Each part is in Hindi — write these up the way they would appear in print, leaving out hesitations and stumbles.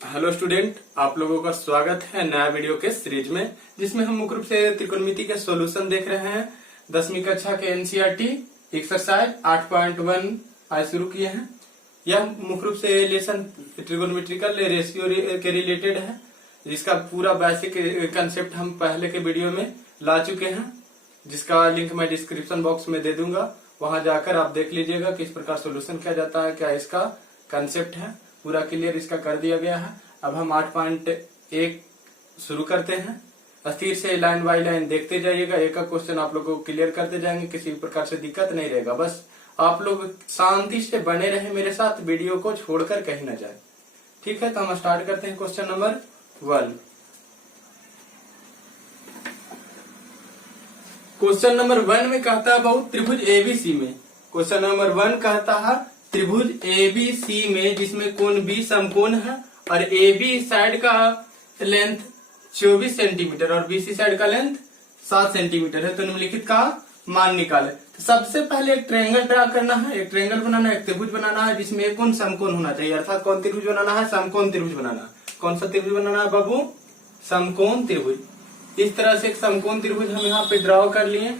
हेलो स्टूडेंट, आप लोगों का स्वागत है नया वीडियो के सीरीज में, जिसमें हम मुख्य रूप से त्रिकोणमिति के सॉल्यूशन देख रहे हैं। 10वीं कक्षा के एनसीईआरटी एक्सरसाइज 8.1 आज शुरू किए हैं। यह मुख्य रूप से लेसन त्रिकोणमिट्रिकल रेशियो के रिलेटेड है, जिसका पूरा बेसिक कंसेप्ट हम पहले के वीडियो में ला चुके हैं, जिसका लिंक मैं डिस्क्रिप्शन बॉक्स में दे दूंगा। वहां जाकर आप देख लीजिएगा किस प्रकार सोल्यूशन किया जाता है, क्या इसका कंसेप्ट है, पूरा क्लियर इसका कर दिया गया है। अब हम 8.1 शुरू करते हैं। अस्थिर से लाइन बाय लाइन देखते जाइएगा, एक एक क्वेश्चन आप लोगों को क्लियर करते जाएंगे, किसी प्रकार से दिक्कत नहीं रहेगा। बस आप लोग शांति से बने रहे मेरे साथ, वीडियो को छोड़कर कहीं न जाए। ठीक है, तो हम स्टार्ट करते हैं क्वेश्चन नंबर 1। क्वेश्चन नंबर 1 में कहता है बहुत त्रिभुज एबीसी में। क्वेश्चन नंबर 1 कहता है त्रिभुज एबीसी में जिसमें कोण बी समकोण है और एबी साइड का लेंथ 24 सेंटीमीटर और बीसी साइड का लेंथ 7 सेंटीमीटर है, तो निम्नलिखित का मान निकाले। तो सबसे पहले एक ट्रायंगल ड्रा करना है, एक ट्रायंगल बनाना है, एक त्रिभुज बनाना है जिसमें एक कोण समकोण होना चाहिए। अर्थात कौन त्रिभुज बनाना है? समकोण त्रिभुज बनाना है। कौन सा त्रिभुज बनाना है बाबू? समकोण त्रिभुज। इस तरह से एक समकोण त्रिभुज हम यहाँ पे ड्रॉ कर लिए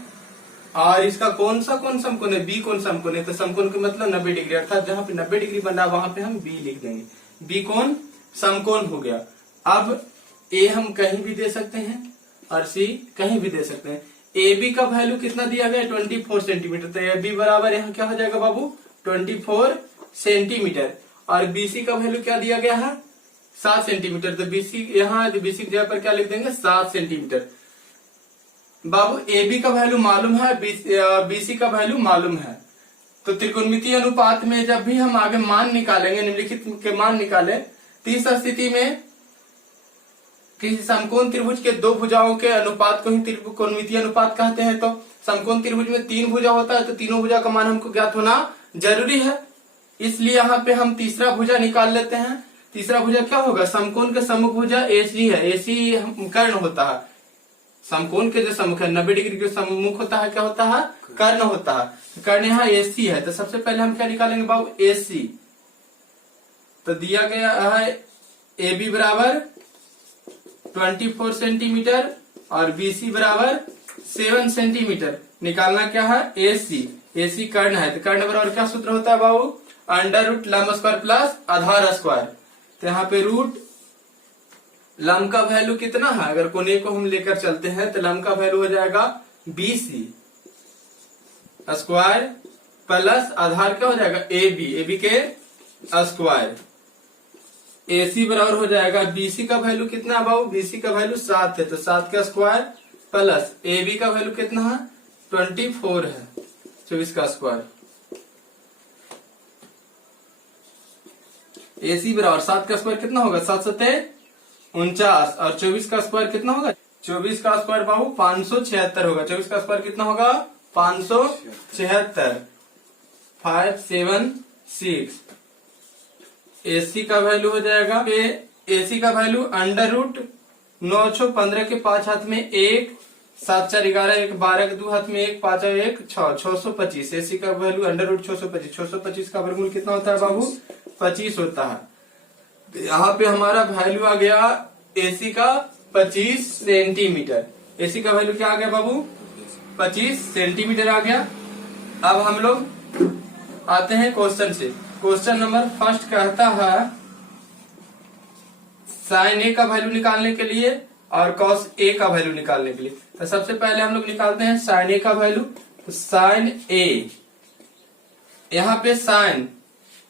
और इसका कौन सा कोण समकोण है? बी कोण समकोण है। तो समकोण का मतलब 90 डिग्री, अर्थात जहां पे 90 डिग्री बन रहा है वहां पे हम बी लिख देंगे। बी कोण समकोण हो गया। अब ए हम कहीं भी दे सकते हैं और सी कहीं भी दे सकते हैं। ए बी का वैल्यू कितना दिया गया? 24 सेंटीमीटर। तो ए बी बराबर यहाँ क्या हो जाएगा बाबू? 24 सेंटीमीटर। और बीसी का वैल्यू क्या दिया गया है? 7 सेंटीमीटर। तो बीसी यहाँ बीसी की जगह पर क्या लिख देंगे? 7 सेंटीमीटर। बाबू ए बी का वैल्यू मालूम है, बीसी का वैल्यू मालूम है। तो त्रिकोणमितीय अनुपात में जब भी हम आगे मान निकालेंगे, निम्नलिखित के मान निकाले, तो इस स्थिति में किसी समकोण त्रिभुज के दो भुजाओं के अनुपात को ही त्रिकोणमितीय अनुपात कहते हैं। तो समकोण त्रिभुज में 3 भुजा होता है, तो तीनों भुजा का मान हमको ज्ञात होना जरूरी है। इसलिए यहाँ पे हम तीसरा भुजा निकाल लेते हैं। तीसरा भुजा क्या होगा? समकोण के सम्मुख भुजा एसी है। एसी कर्ण होता है। समकोण के जो सम्मुख है 90 डिग्री के सम्मुख होता है, क्या होता है? कर्ण होता है। कर्ण यहाँ एसी है। तो सबसे पहले हम क्या निकालेंगे बाबू? एसी। तो दिया गया है ए बी बराबर 24 सेंटीमीटर और बीसी बराबर 7 सेंटीमीटर। निकालना क्या है? एसी। एसी कर्ण है, तो कर्ण बराबर क्या सूत्र होता है बाबू? अंडर रूट लंब स्क्वायर प्लस आधार स्क्वायर। तो यहाँ पे रूट लंब का वैल्यू कितना है? अगर कोने को हम लेकर चलते हैं तो लंब का वैल्यू हो जाएगा बीसी स्क्वायर प्लस आधार क्या हो जाएगा? ए बी के स्क्वायर। एसी बराबर हो जाएगा बीसी का वैल्यू कितना है बाबू? बीसी का वैल्यू 7 है, तो 7 का स्क्वायर प्लस ए बी का वैल्यू कितना है? 24 है, 24 का स्क्वायर। एसी बराबर 7 का स्क्वायर कितना होगा? 7 सत्ते 49 और 24 का स्क्वायर कितना होगा? 24 का स्क्वायर बाबू 576 होगा। 24 का स्क्वायर कितना होगा? 576, 576। एसी का वैल्यू हो जाएगा, एसी का वैल्यू अंडर रूट 9 6 15 के 5 हाथ में 1, 7 4 11 1 12 के 2 हाथ में 1 5 1 6 625। एसी का वैल्यू अंडर रूट 625। 625 का वर्गमूल कितना होता है बाबू? 25 होता है। यहाँ पे हमारा वैल्यू आ गया एसी का 25 सेंटीमीटर। एसी का वैल्यू क्या आ गया बाबू? 25 सेंटीमीटर आ गया। अब हम लोग आते हैं क्वेश्चन से। क्वेश्चन नंबर फर्स्ट कहता है साइन ए का वैल्यू निकालने के लिए और कॉस ए का वैल्यू निकालने के लिए। तो सबसे पहले हम लोग निकालते हैं साइन ए का वैल्यू। तो साइन ए, यहाँ पे साइन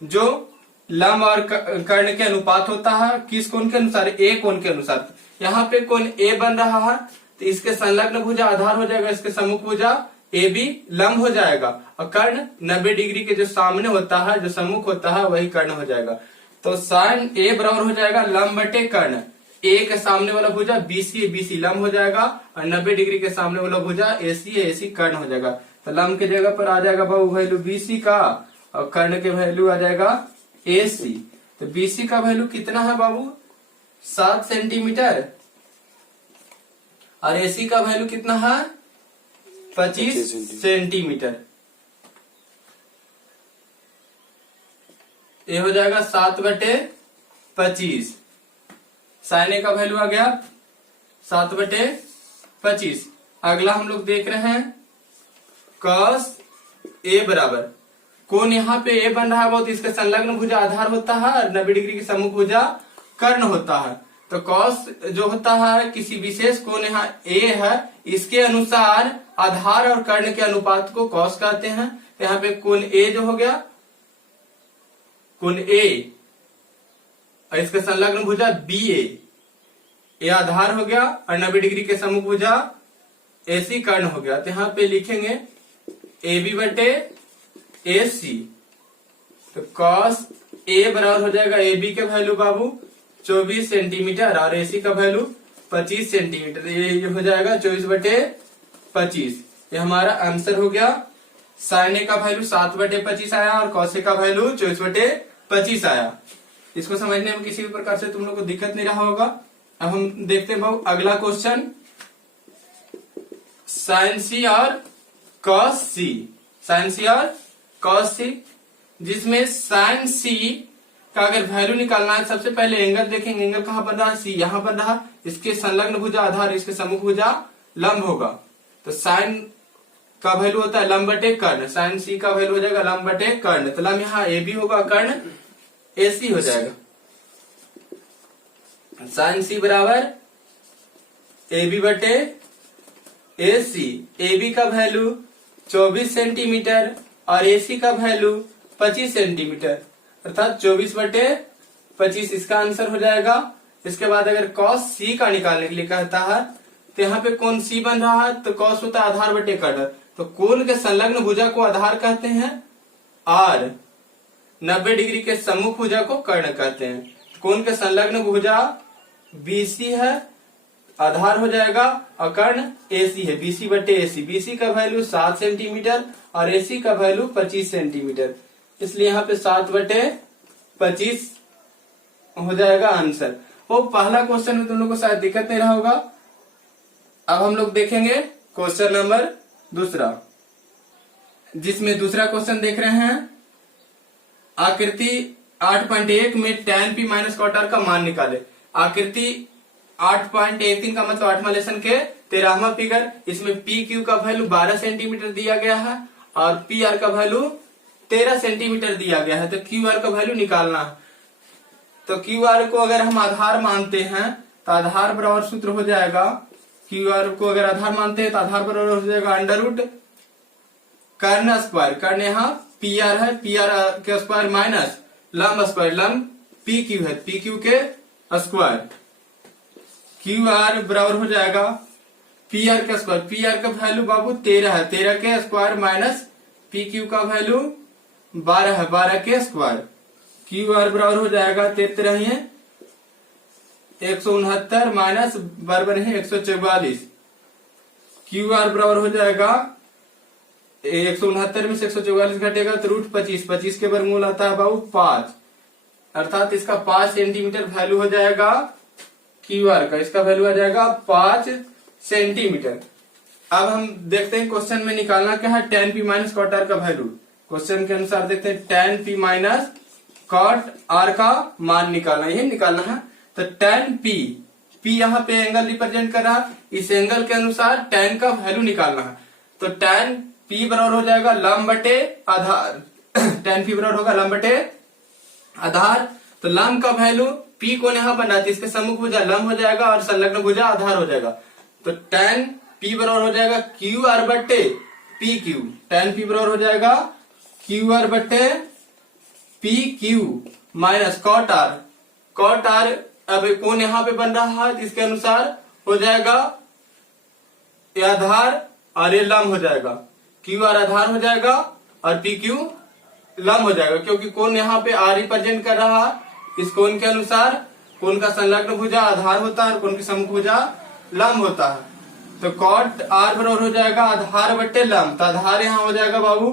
जो लंब और कर्ण के अनुपात होता है, किस कोण के अनुसार? ए कोण के अनुसार। यहाँ पे कोण ए बन रहा है, तो इसके संलग्न भुजा आधार हो जाएगा, इसके सम्मुख भुजा ए बी लंब हो जाएगा और कर्ण 90 डिग्री के जो सामने होता है, जो सम्मुख होता है, वही कर्ण हो जाएगा। तो साइन ए बराबर हो जाएगा लंब बटे कर्ण। ए के सामने वाला भुजा बीसी, बीसी लंब हो जाएगा और 90 डिग्री के सामने वाला भुजा एसी, एसी कर्ण हो जाएगा। तो लंब के जगह पर आ जाएगा बाबू वैल्यू बीसी का और कर्ण के वैल्यू आ जाएगा एसी। तो बीसी का वैल्यू कितना है बाबू? 7 सेंटीमीटर और एसी का वैल्यू कितना है? 25 सेंटीमीटर। ये हो जाएगा 7/25। साइन ए का वैल्यू आ गया 7/25। अगला हम लोग देख रहे हैं cos ए बराबर, कोण यहाँ पे ए बन रहा है बहुत, इसके संलग्न भुजा आधार होता है और 90 डिग्री की सम्मुख भुजा कर्ण होता है। तो कॉस जो होता है किसी विशेष कोण यहाँ ए है, इसके अनुसार आधार और कर्ण के अनुपात को कॉस कहते हैं। तो यहाँ पे कोण ए जो हो गया, कोण ए और इसके संलग्न भुजा बी ए आधार हो गया और 90 डिग्री के सम्मुख भुजा एसी कर्ण हो गया। तो यहाँ पे लिखेंगे ए बी बटे ए सी। तो कॉस ए बराबर हो जाएगा ए बी के वैल्यू बाबू 24 सेंटीमीटर और एसी का वैल्यू 25 सेंटीमीटर। ये हो जाएगा 24/25। ये हमारा आंसर हो गया। साइन ए का वैल्यू 7/25 आया और कॉस ए का वैल्यू 24/25 आया। इसको समझने में किसी भी प्रकार से तुम लोग को दिक्कत नहीं रहा होगा। अब हम देखते हैं बाबू अगला क्वेश्चन, साइन सी और कॉस सी। साइन सी और कॉस सी, जिसमें साइन सी का अगर वैल्यू निकालना है, सबसे पहले एंगल देखेंगे। एंगल कहां बन रहा है, सी यहां बन रहा, इसके संलग्न भुजा आधार, इसके सम्मुख भुजा लंब होगा। तो साइन का वैल्यू होता है लंब बटे कर्ण, साइन सी का वैल्यू हो जाएगा लंब बटे कर्ण। तो लंब यहाँ ए बी होगा, कर्ण ए सी हो जाएगा। साइन सी बराबर ए बी बटे ए सी। ए बी का वैल्यू 24 सेंटीमीटर और ए सी का वैल्यू 25 सेंटीमीटर, अर्थात 24/25 इसका आंसर हो जाएगा। इसके बाद अगर कॉस सी का निकालने के लिए कहता है, तो यहाँ पे कोण सी बन रहा है, तो कॉस होता है आधार बटे कर्ण। तो कोण के संलग्न भुजा को आधार कहते हैं और 90 डिग्री के सम्मुख भुजा को कर्ण कहते हैं। कोण के संलग्न भुजा बीसी है, आधार हो जाएगा, और कर्ण एसी है, बीसी बटे एसी। बीसी का वैल्यू 7 सेंटीमीटर और एसी का वैल्यू 25 सेंटीमीटर, इसलिए यहाँ पे 7/25 हो जाएगा आंसर। वो पहला क्वेश्चन में तुम लोग को शायद दिक्कत नहीं रहा होगा। अब हम लोग देखेंगे क्वेश्चन नंबर दूसरा, जिसमें दूसरा क्वेश्चन देख रहे हैं, आकृति 8.1 में tan p minus cot r का मान निकाले। आकृति 8.13 का मतलब 8वां लेसन के 13वां फिगर, इसमें पी क्यू का वैल्यू 12 सेंटीमीटर दिया गया है और पी आर का वैल्यू 13 सेंटीमीटर दिया गया है। तो क्यू आर का वैल्यू निकालना है। तो क्यू आर को अगर हम आधार मानते हैं तो आधार बराबर सूत्र हो जाएगा, क्यू आर को अगर आधार मानते हैं तो आधार बराबर हो जाएगा √ कर्ण स्क्वायर। कर्ण यहाँ पी आर है, पी आर के स्क्वायर माइनस लंब स्क्वायर, लंब पी क्यू है, पी क्यू के स्क्वायर। क्यू आर बराबर हो जाएगा पी आर का स्क्वायर। पी आर का वैल्यू बाबू 13 है, 13 के स्क्वायर माइनस पी क्यू का वैल्यू 12 है, 12 के स्क्वायर। क्यू आर बराबर हो जाएगा 13 169 माइनस बराबर है 144। क्यू आर बराबर हो जाएगा 169 में से 144 घटेगा तो √25, 25 के वर्गमूल आता है बाबू 5, अर्थात इसका 5 सेंटीमीटर वैल्यू हो जाएगा क्यू आर का, इसका वैल्यू आ जाएगा 5 सेंटीमीटर। अब हम देखते हैं क्वेश्चन में निकालना क्या है, tan p minus cot r का वैल्यू। क्वेश्चन के अनुसार देखते हैं tan p minus cot r का मान निकालना, यही निकालना है। तो tan p यहाँ पे एंगल रिप्रेजेंट कर रहा है, इस एंगल के अनुसार tan का वैल्यू निकालना है। तो tan p बराबर हो जाएगा लंब बटे आधार tan p बराबर होगा लंब बटे आधार। तो लंब का वैल्यू p को यहाँ बना है, इसके सम्मुख भुजा लंब हो जाएगा और संलग्न भुजा आधार हो जाएगा। तो tan p बराबर हो जाएगा क्यू आर बटे पी क्यू। tan p बराबर हो जाएगा क्यू आर बटे P Q minus cot r। cot r अब कौन यहाँ पे बन रहा है, इसके अनुसार हो जाएगा ये आधार और ये लंब हो जाएगा। क्यू आर आधार हो जाएगा और पी क्यू लंब हो जाएगा, क्योंकि कौन यहाँ पे आर रिप्रेजेंट कर रहा है। इस कोण के अनुसार कोण का संलग्न भुजा आधार होता है और कोण की सम्मुख भुजा लंब होता है। तो cot r बराबर हो जाएगा आधार बटे लंब। तो आधार यहाँ हो जाएगा बाबू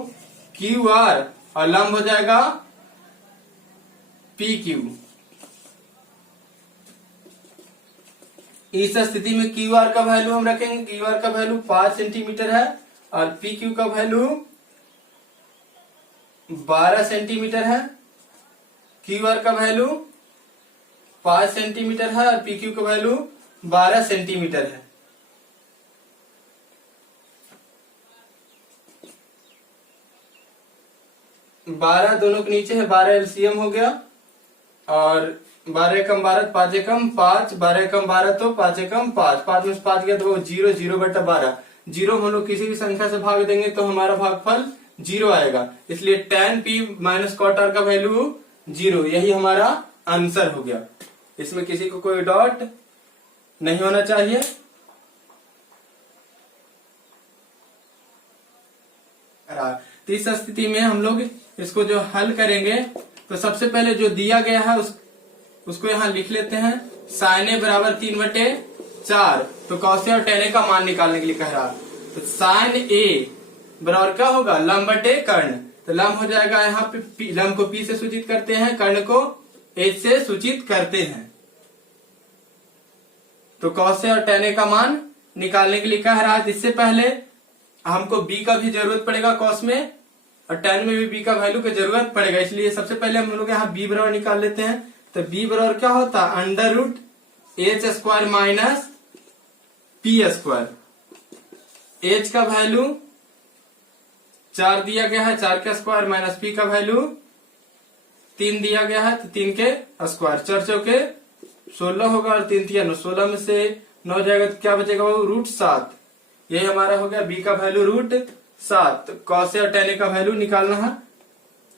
क्यू आर और लंब हो जाएगा पी क्यू। इस स्थिति में क्यू आर का वैल्यू हम रखेंगे, क्यू आर का वैल्यू 5 सेंटीमीटर है और पी क्यू का वैल्यू 12 सेंटीमीटर है। क्यू आर का वैल्यू 5 सेंटीमीटर है और पी क्यू का वैल्यू 12 सेंटीमीटर है। बारह दोनों के नीचे है, 12 एलसीएम हो गया और 12 एकम 12, 5 एकम 5, 12 एकम 12 तो 5 एकम 5, 5 में से 5 गया तो 0, 0/12। 0 हम लोग किसी भी संख्या से भाग देंगे तो हमारा भागफल 0 आएगा, इसलिए tan p minus cot r का वैल्यू 0, यही हमारा आंसर हो गया। इसमें किसी को कोई डॉट नहीं होना चाहिए। तो इस स्थिति में हम लोग इसको जो हल करेंगे तो सबसे पहले जो दिया गया है उसको यहाँ लिख लेते हैं। sin a बराबर 3/4, तो cos a और tan a का मान निकालने के लिए कह रहा। तो sin a बराबर क्या होगा, लंब बटे कर्ण। तो लंब हो जाएगा यहाँ पे लंब को p से सूचित करते हैं, कर्ण को h से सूचित करते हैं। तो cos a और tan a का मान निकालने के लिए कह रहा है। इससे पहले हमको b का भी जरूरत पड़ेगा cos में, और tan में भी b का वैल्यू की जरूरत पड़ेगा, इसलिए सबसे पहले हम लोग यहाँ b बराबर निकाल लेते हैं। तो b बराबर क्या होता है, √h² माइनस p²। h का वैल्यू 4 दिया गया है, 4 का स्क्वायर माइनस p का वैल्यू 3 दिया गया है, तो 3 के स्क्वायर, 4 चौके 16 होगा और 3 3 9, 16 में से 9 जाएगा तो क्या बचेगा, वो √7। यही हमारा हो गया b का वैल्यू √7। cos a और tan a का वैल्यू निकालना है।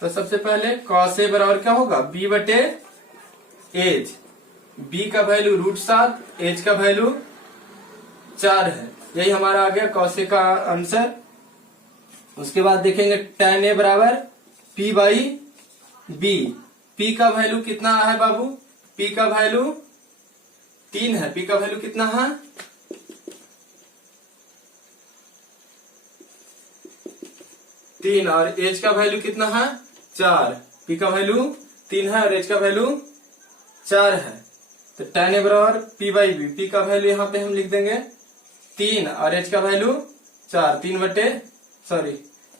तो सबसे पहले cos a बराबर क्या होगा, b बटे h, b का वैल्यू √7, h का वैल्यू 4 है, यही हमारा आ गया cos a का आंसर। उसके बाद देखेंगे tan a बराबर p/b। p का वैल्यू कितना है बाबू, p का वैल्यू 3 है, p का वैल्यू कितना है 3, और h का वैल्यू कितना है 4। p का वैल्यू 3 है और h का वैल्यू 4 है। तो tan a बराबर p/b, p का वैल्यू यहाँ पे हम लिख देंगे 3 और h का वैल्यू 4,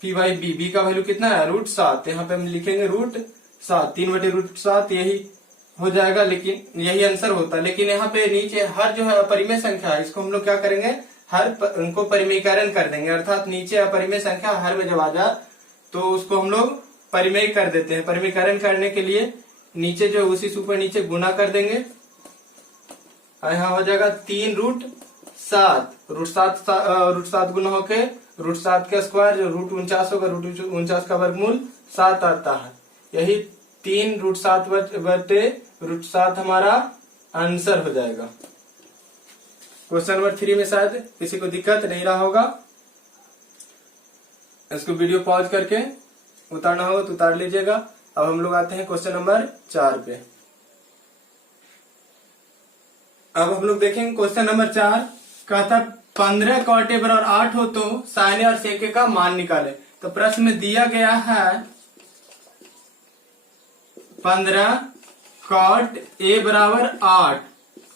p/b, b का वैल्यू कितना है √7, यहाँ पे हम लिखेंगे √7, 3/√7, यही हो जाएगा। लेकिन यही आंसर होता है। लेकिन यहाँ पे नीचे हर जो है अपरिमेय संख्या है, इसको हम लोग क्या करेंगे, उनको परिमेयीकरण कर देंगे, अर्थात नीचे अपरिमेय संख्या हर में जब आ जाए तो उसको हम लोग परिमेय कर देते हैं। परिमेयीकरण करने के लिए नीचे जो उसी से ऊपर नीचे गुना कर देंगे, यहाँ हो जाएगा 3√7, √7 गुना होके √7 का स्क्वायर जो √49 होगा, √49 का वर्गमूल 7 आता है, यही 3√7 हमारा आंसर हो जाएगा। क्वेश्चन नंबर 3 में शायद किसी को दिक्कत नहीं रहा होगा, इसको वीडियो पॉज करके उतारना होगा तो उतार लीजिएगा। अब हम लोग आते हैं क्वेश्चन नंबर 4 पे। अब हम लोग देखेंगे क्वेश्चन नंबर 4, कहता 15 cot a बराबर 8 हो तो sin a और sec a का मान निकाले। तो प्रश्न में दिया गया है 15 cot a बराबर 8,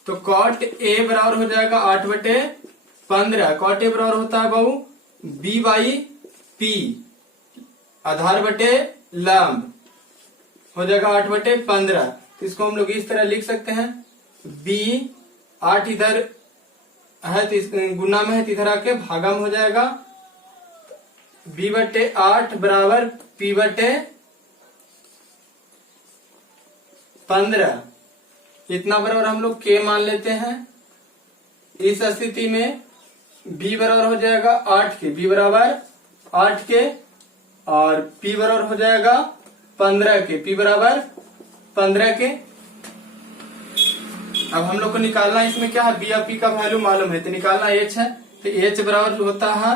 तो cot a बराबर हो जाएगा 8/15। cot a बराबर होता है बाबू b/p, आधार बटे लंब, हो जाएगा 8/15। तो इसको हम लोग इस तरह लिख सकते हैं, b 8 इधर है तो गुना में है तो इधर आके भागा में हो जाएगा, b/8 बराबर p/15, इतना बराबर हम लोग k मान लेते हैं। इस स्थिति में b बराबर हो जाएगा 8 के, b बराबर 8 के और p बराबर हो जाएगा 15 के, p बराबर 15 के। अब हम लोग को निकालना है इसमें क्या है, b और p का वैल्यू मालूम है तो निकालना h है। तो h बराबर होता है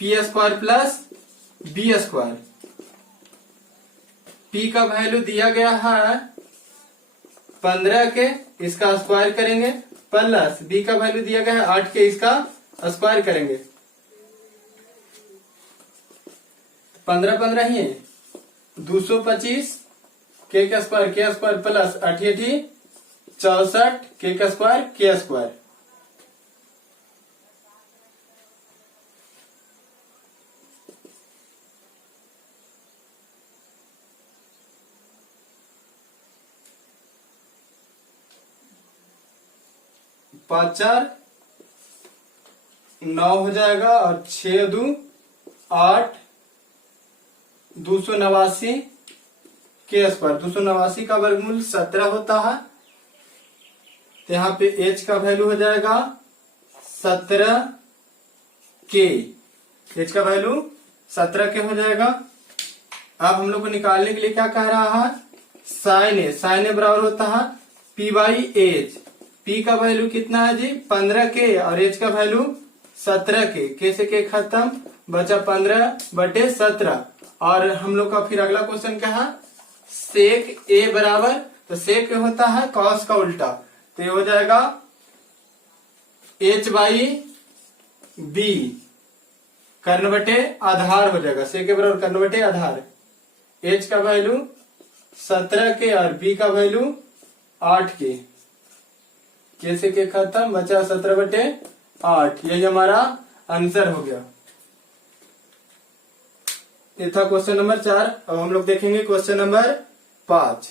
√p² प्लस b²। p का वैल्यू दिया गया है 15 के, इसका स्क्वायर करेंगे, प्लस b का वैल्यू दिया गया है 8 के, इसका स्क्वायर करेंगे। 15 15 ही 225 k का स्क्वायर प्लस 8 64 k का स्क्वायर। 5 4 9 हो जाएगा और 6 2 8 289 के स्क्वायर। 289 का वर्गमूल 17 होता है। तो यहाँ पे h का वैल्यू हो जाएगा 17 के। h का वैल्यू 17 के हो जाएगा। अब हम लोग को निकालने के लिए क्या कह रहा है, साइन ए बराबर होता है p बाई एच। p का वैल्यू कितना है जी 15 के और h का वैल्यू 17 के से के खत्म, बचा 15/17। और हम लोग का फिर अगला क्वेश्चन क्या है, सेक ए बराबर, तो सेक होता है कॉस का उल्टा, तो ये हो जाएगा h बाई बी कर्ण बटे आधार हो जाएगा। सेक ए बराबर कर्ण बटे आधार। h का वैल्यू 17 के और b का वैल्यू 8 के से के खत्म, बचा 17/8। यही हमारा आंसर हो गया। ये था क्वेश्चन नंबर 4। अब हम लोग देखेंगे क्वेश्चन नंबर 5।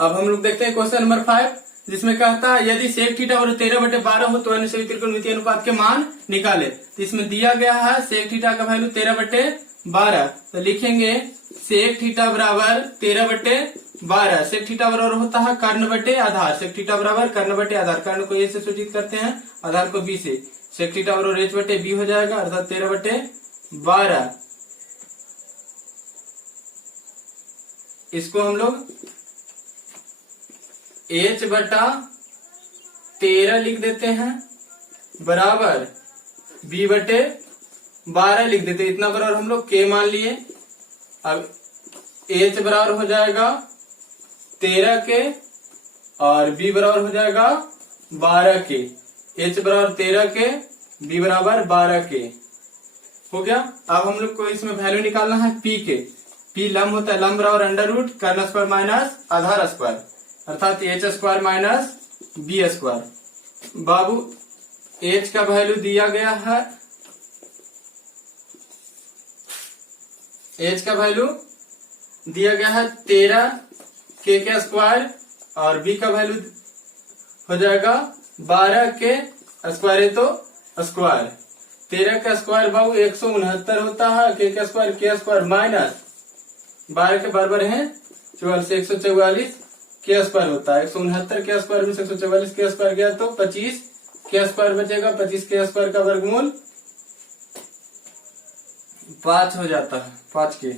अब हम लोग देखते हैं क्वेश्चन नंबर 5, जिसमें कहता है यदि सेक थीटा और 13/12 हो तो अन्य सभी त्रिकोणमितीय अनुपात के मान निकाले। तो इसमें दिया गया है सेक थीटा का वैल्यू 13/12, तो लिखेंगे सेक थीटा बराबर 13/12। सेक थीटा बराबर होता है कर्ण बटे आधार। सेक थीटा बराबर कर्ण बटे आधार। कर्ण को ए से सूचित करते हैं, आधार को बी से। सेक थीटा बराबर h बटे बी हो जाएगा, अर्थात 13/12। इसको हम लोग h बटा 13 लिख देते हैं, बराबर b बटे 12 लिख देते हैं। इतना बराबर हम लोग k मान लिए। अब h बराबर हो जाएगा 13 के और b बराबर हो जाएगा 12 के। h बराबर 13 के, b बराबर 12 के हो गया। अब हम लोग को इसमें वैल्यू निकालना है p के। p लंब होता है, लंब बराबर अंडर रूट कर्ण स्क्वायर माइनस आधार स्क्वायर, अर्थात h square minus b square. बाबू h का वैल्यू दिया गया है, h का वैल्यू दिया गया है 13 के स्क्वायर और b का वैल्यू हो जाएगा 12 के स्क्वायर है तो स्क्वायर। 13 का स्क्वायर बाबू 169 होता है, के स्क्वायर माइनस 12 के बराबर है 44, 144 के स्क्वायर होता है। 169 के स्क्वायर में 144 के स्क्वायर गया तो 25 के स्क्वायर बचेगा। 25 के स्क्वायर का वर्गमूल 5 हो जाता है, 5 के,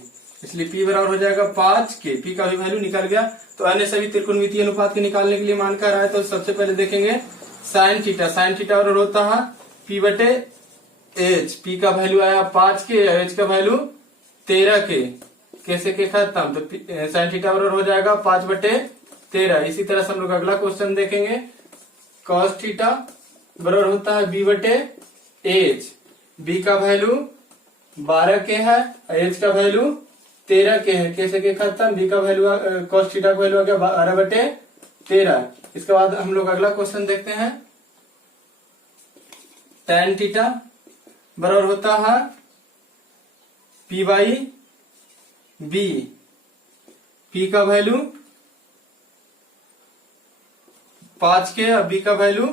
इसलिए p बराबर हो जाएगा 5 के। p का भी वैल्यू निकल गया। तो अन्य सभी त्रिकोणमितीय अनुपात के निकालने के लिए मान कर रहा है, तो सबसे पहले देखेंगे साइन थीटा। साइन थीटा बराबर होता है p बटे h। p का वैल्यू आया 5 के, h का वैल्यू 13 के, कैसे के खत्म, तो साइन थीटा बराबर हो जाएगा 5/13। इसी तरह से हम लोग अगला क्वेश्चन देखेंगे। कॉस थीटा बराबर होता है b बटे h। b का वैल्यू 12 के है, h का वैल्यू 13 के है, कैसे के खत्म, b का वैल्यू कॉस थीटा का वैल्यू आ गया 12/13। इसके बाद हम लोग अगला क्वेश्चन देखते हैं। tan थीटा बराबर होता है p बाई b। p का वैल्यू 5 के और b का वैल्यू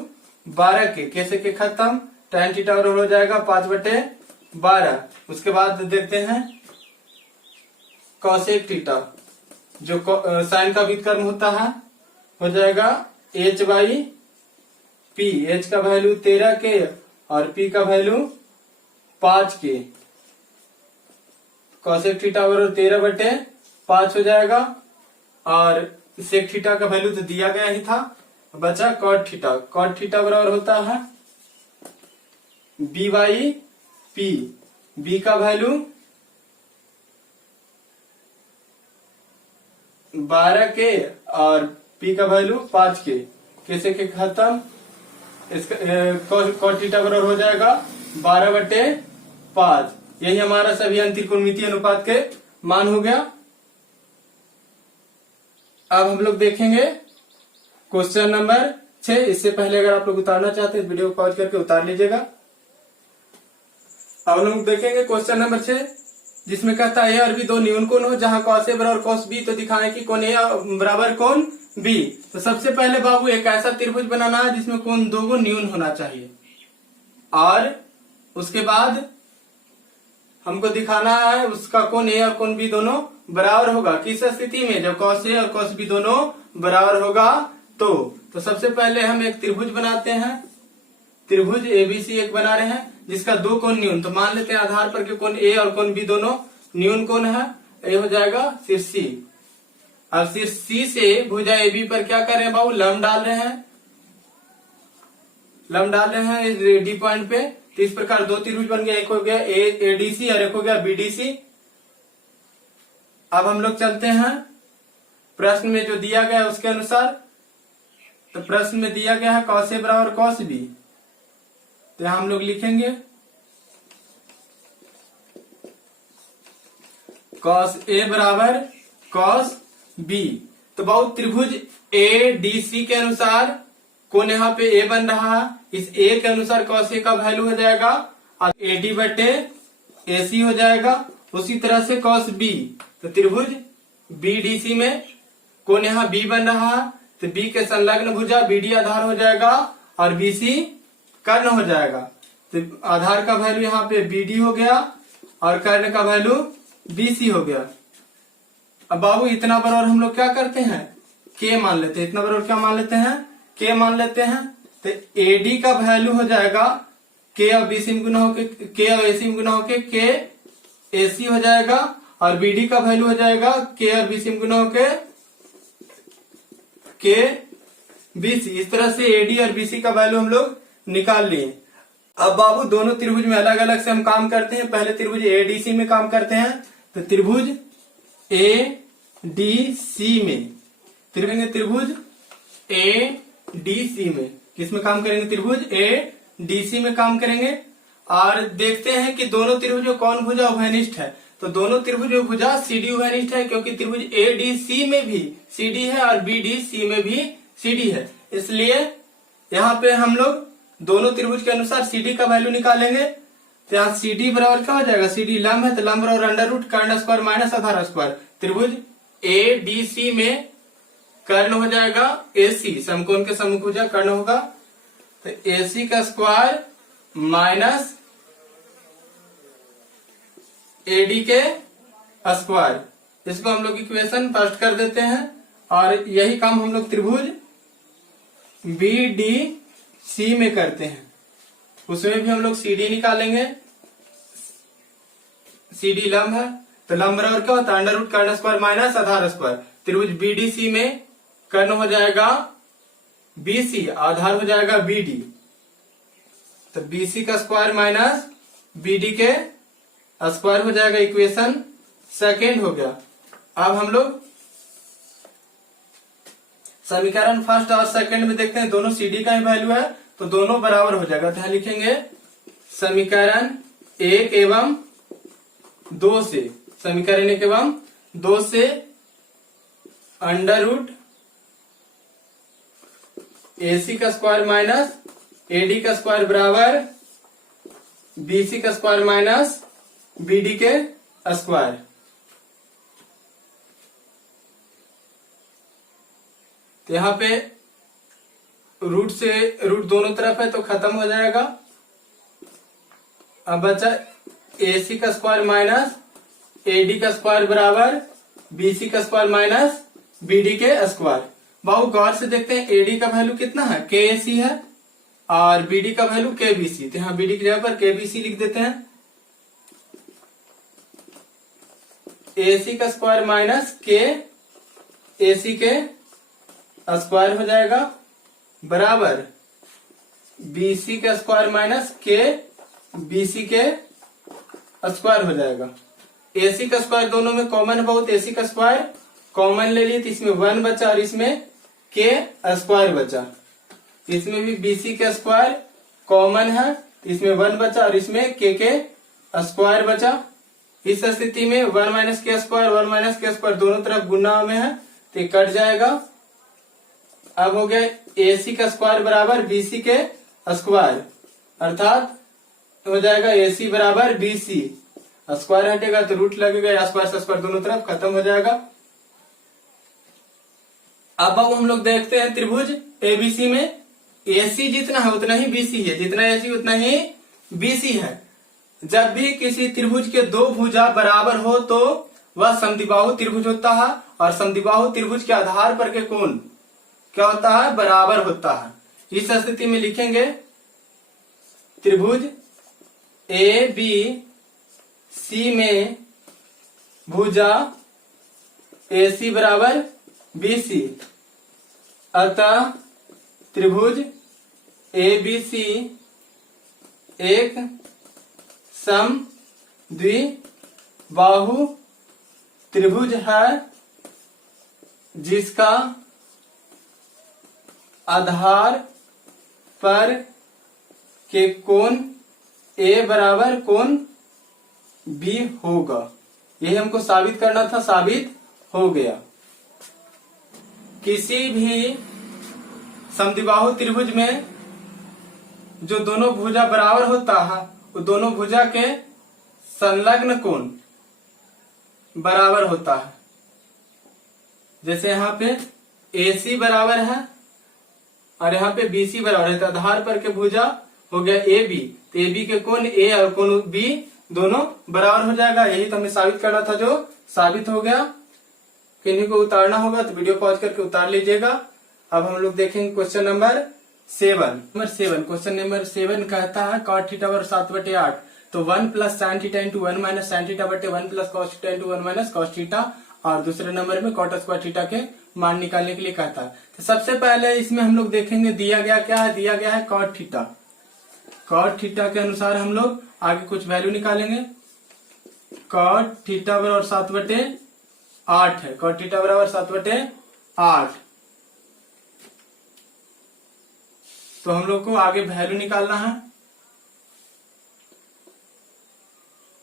12 के, कैसे के खत्म, tan थीटा बराबर हो जाएगा 5/12। उसके बाद देखते हैं कॉसेक थीटा, जो साइन का व्युत्क्रम होता है, हो जाएगा h बाई p। h का वैल्यू 13 के और p का वैल्यू 5 के। कॉसेक थीटा बराबर 13/5 हो जाएगा। और सेक थीटा का वैल्यू तो दिया गया ही था, बचा कॉट थीटा। कॉट थीटा बराबर होता है b बाई p। b का वैल्यू 12 के और p का वैल्यू 5 के, कैसे के खत्म, इसका कॉट थीटा बराबर हो जाएगा 12/5। यही हमारा सभी त्रिकोणमितीय अनुपात के मान हो गया। अब हम लोग देखेंगे क्वेश्चन नंबर 6। इससे पहले अगर आप लोग उतारना चाहते हैं वीडियो को पॉज करके उतार लीजिएगा। अब हम लोग देखेंगे क्वेश्चन नंबर 6, जिसमें कहता है ए और बी दो न्यून कोण हो जहां कॉस ए बराबर कॉस बी, तो दिखाएं कि कोण ए बराबर कोण बी। तो सबसे पहले बाबू एक ऐसा त्रिभुज बनाना है जिसमें कोण दो गुण न्यून होना चाहिए, और उसके बाद हमको दिखाना है उसका कोण ए और कोण बी दोनों बराबर होगा। किस स्थिति में? जब कॉस ए और कॉस बी दोनों बराबर होगा तो सबसे पहले हम एक त्रिभुज बनाते हैं। त्रिभुज एबीसी एक बना रहे हैं जिसका दो कोण न्यून, तो मान लेते हैं आधार पर के कोण ए और कोण बी दोनों न्यून कोण है। ए हो जाएगा शीर्ष सी। अब शीर्ष सी से भुजा एबी पर क्या कर रहे हैं बाबू? लंब डाल रहे हैं, लंब डाल रहे हैं इस डी पॉइंट पे। तो इस प्रकार दो त्रिभुज बन गया, एक हो गया एडीसी और एक हो गया बीडीसी। अब हम लोग चलते हैं प्रश्न में जो दिया गया है उसके अनुसार। तो प्रश्न में दिया गया है कॉस ए बराबर कॉस बी, तो यहां हम लोग लिखेंगे कॉस ए बराबर कॉस बी। तो बहुत त्रिभुज ए डी सी के अनुसार कोण यहाँ पे ए बन रहा है, इस ए के अनुसार कॉस ए का वैल्यू हो जाएगा एडी बटे ए सी हो जाएगा। उसी तरह से कॉस बी, तो त्रिभुज बी डी सी में कोण यहाँ बी बन रहा है, तो बी के संलग्न भुजा बीडी आधार हो जाएगा और बीसी कर्ण हो जाएगा। तो आधार का वैल्यू यहाँ पे बीडी हो गया और कर्ण का वैल्यू बीसी हो गया। अब बाबू इतना बराबर हम लोग क्या करते हैं? के मान लेते हैं। इतना बराबर क्या मान लेते हैं? के मान लेते हैं। तो एडी का वैल्यू हो जाएगा के और बीसी में गुना होके, के और एसी में गुना होके के एसी हो जाएगा, और बीडी का वैल्यू हो जाएगा के और बीसी में गुना होके के बीसी। इस तरह से एडी और बीसी का वैल्यू हम लोग निकाल लिए। अब बाबू दोनों त्रिभुज में अलग अलग से हम काम करते हैं। पहले त्रिभुज एडीसी में काम करते हैं। तो त्रिभुज ए डी सी में त्रिभुज ए डी सी में किसमें काम करेंगे? त्रिभुज ए डी सी में काम करेंगे। और देखते हैं कि दोनों त्रिभुज में कौन भुजा उभयनिष्ठ है। तो दोनों त्रिभुज में भुजा सीडी उभयनिष्ठ है, क्योंकि त्रिभुज ए डी सी में भी सीडी है और बी डी सी में भी सीडी है। इसलिए यहाँ पे हम लोग दोनों त्रिभुज के अनुसार सीडी का वैल्यू निकालेंगे। तो यहाँ सीडी बराबर क्या हो जाएगा? सीडी लंब है, तो लंब बराबर अंडर रूट कर्ण स्क्वायर माइनस आधार स्क्वायर। त्रिभुज ए डी सी में कर्ण हो जाएगा एसी, समकोण के सम्मुख भुजा कर्ण होगा, तो एसी का स्क्वायर माइनस एडी के स्क्वायर। इसको हम लोग इक्वेशन फर्स्ट कर देते हैं, और यही काम हम लोग त्रिभुज बी डी सी में करते हैं। उसमें भी हम लोग सीडी निकालेंगे। सीडी लंब है, तो लंब बराबर क्या होता है? अंडर रूट कर्ण स्क्वायर माइनस आधार स्क्वायर। त्रिभुज बीडीसी में कर्ण हो जाएगा बीसी, आधार हो जाएगा बीडी, तो बीसी का स्क्वायर माइनस बीडी के स्क्वायर हो जाएगा। इक्वेशन सेकेंड हो गया। अब हम लोग समीकरण फर्स्ट और सेकंड में देखते हैं, दोनों सीडी का ही वैल्यू है, तो दोनों बराबर हो जाएगा। तो यहां लिखेंगे समीकरण 1 एवं 2 से, समीकरण 1 एवं 2 से अंडर रूट एसी का स्क्वायर माइनस एडी का स्क्वायर बराबर बीसी का स्क्वायर माइनस बीडी के स्क्वायर। तो यहाँ पे रूट से रूट दोनों तरफ है तो खत्म हो जाएगा। अब बचा एसी का स्क्वायर माइनस एडी का स्क्वायर बराबर बीसी का स्क्वायर माइनस बीडी के स्क्वायर। बाबू गौर से देखते हैं एडी का वैल्यू कितना है? के एसी है, और बीडी का वैल्यू के बीसी। तो यहाँ बीडी की जगह पर के बीसी लिख देते हैं। एसी का स्क्वायर माइनस के एसी के स्क्वायर हो जाएगा बराबर बीसी का स्क्वायर माइनस के बीसी के स्क्वायर हो जाएगा। एसी का स्क्वायर दोनों में कॉमन है बहुत, एसी का स्क्वायर कॉमन ले लिए तो इसमें 1 बचा और इसमें के स्क्वायर बचा। इसमें भी बीसी का स्क्वायर कॉमन है, इसमें 1 बचा और इसमें के स्क्वायर बचा। इस स्थिति में 1 माइनस के स्क्वायर 1 माइनस के स्क्वायर दोनों तरफ गुना में है तो कट जाएगा। अब हो गया एसी का स्क्वायर बराबर बीसी के स्क्वायर, अर्थात हो जाएगा एसी बराबर बीसी। स्क्वायर हटेगा तो रूट लगेगा, स्क्वायर से स्क्वायर दोनों तरफ खत्म हो जाएगा। अब हम लोग देखते हैं त्रिभुज एबीसी में एसी जितना है उतना ही बीसी है, जितना एसी उतना ही बीसी है। जब भी किसी त्रिभुज के दो भुजा बराबर हो तो वह समद्विबाहु त्रिभुज होता है, और समद्विबाहु त्रिभुज के आधार पर के कोण क्या होता है, बराबर होता है। इस स्थिति में लिखेंगे त्रिभुज ए बी सी में भुजा एसी बराबर बीसी, अतः त्रिभुज एबीसी एक समद्विबाहु त्रिभुज है जिसका आधार पर के कोण ए बराबर कोण बी होगा। यही हमको साबित करना था, साबित हो गया। किसी भी समद्विबाहु त्रिभुज में जो दोनों भुजा बराबर होता है वो दोनों भुजा के संलग्न कोण बराबर होता है। जैसे यहाँ पे AC बराबर है और यहाँ पे BC बराबर है, तो आधार पर के भुजा हो गया AB, तो AB के कोण A और कोण B दोनों बराबर हो जाएगा। यही तो हमें साबित करना था, जो साबित हो गया। किन्हीं को उतारना होगा तो वीडियो पॉज करके उतार लीजिएगा। अब हम लोग देखेंगे क्वेश्चन नंबर 7। क्वेश्चन नंबर 7 कहता है cot थीटा बराबर 7/8, तो 1 plus sine theta into 1 minus sine theta बटे 1 plus cos theta into 1 minus cos theta, और दूसरे नंबर में cot स्क्वायर थीटा के मान निकालने के लिए कहता है। तो सबसे पहले इसमें हम लोग देखेंगे दिया गया क्या है, दिया गया है cot थीटा। cot थीटा के अनुसार हम लोग आगे कुछ वैल्यू निकालेंगे। cot थीटा बराबर 7/8 है, cot थीटा बराबर 7/8, तो हम लोग को आगे वैल्यू निकालना है।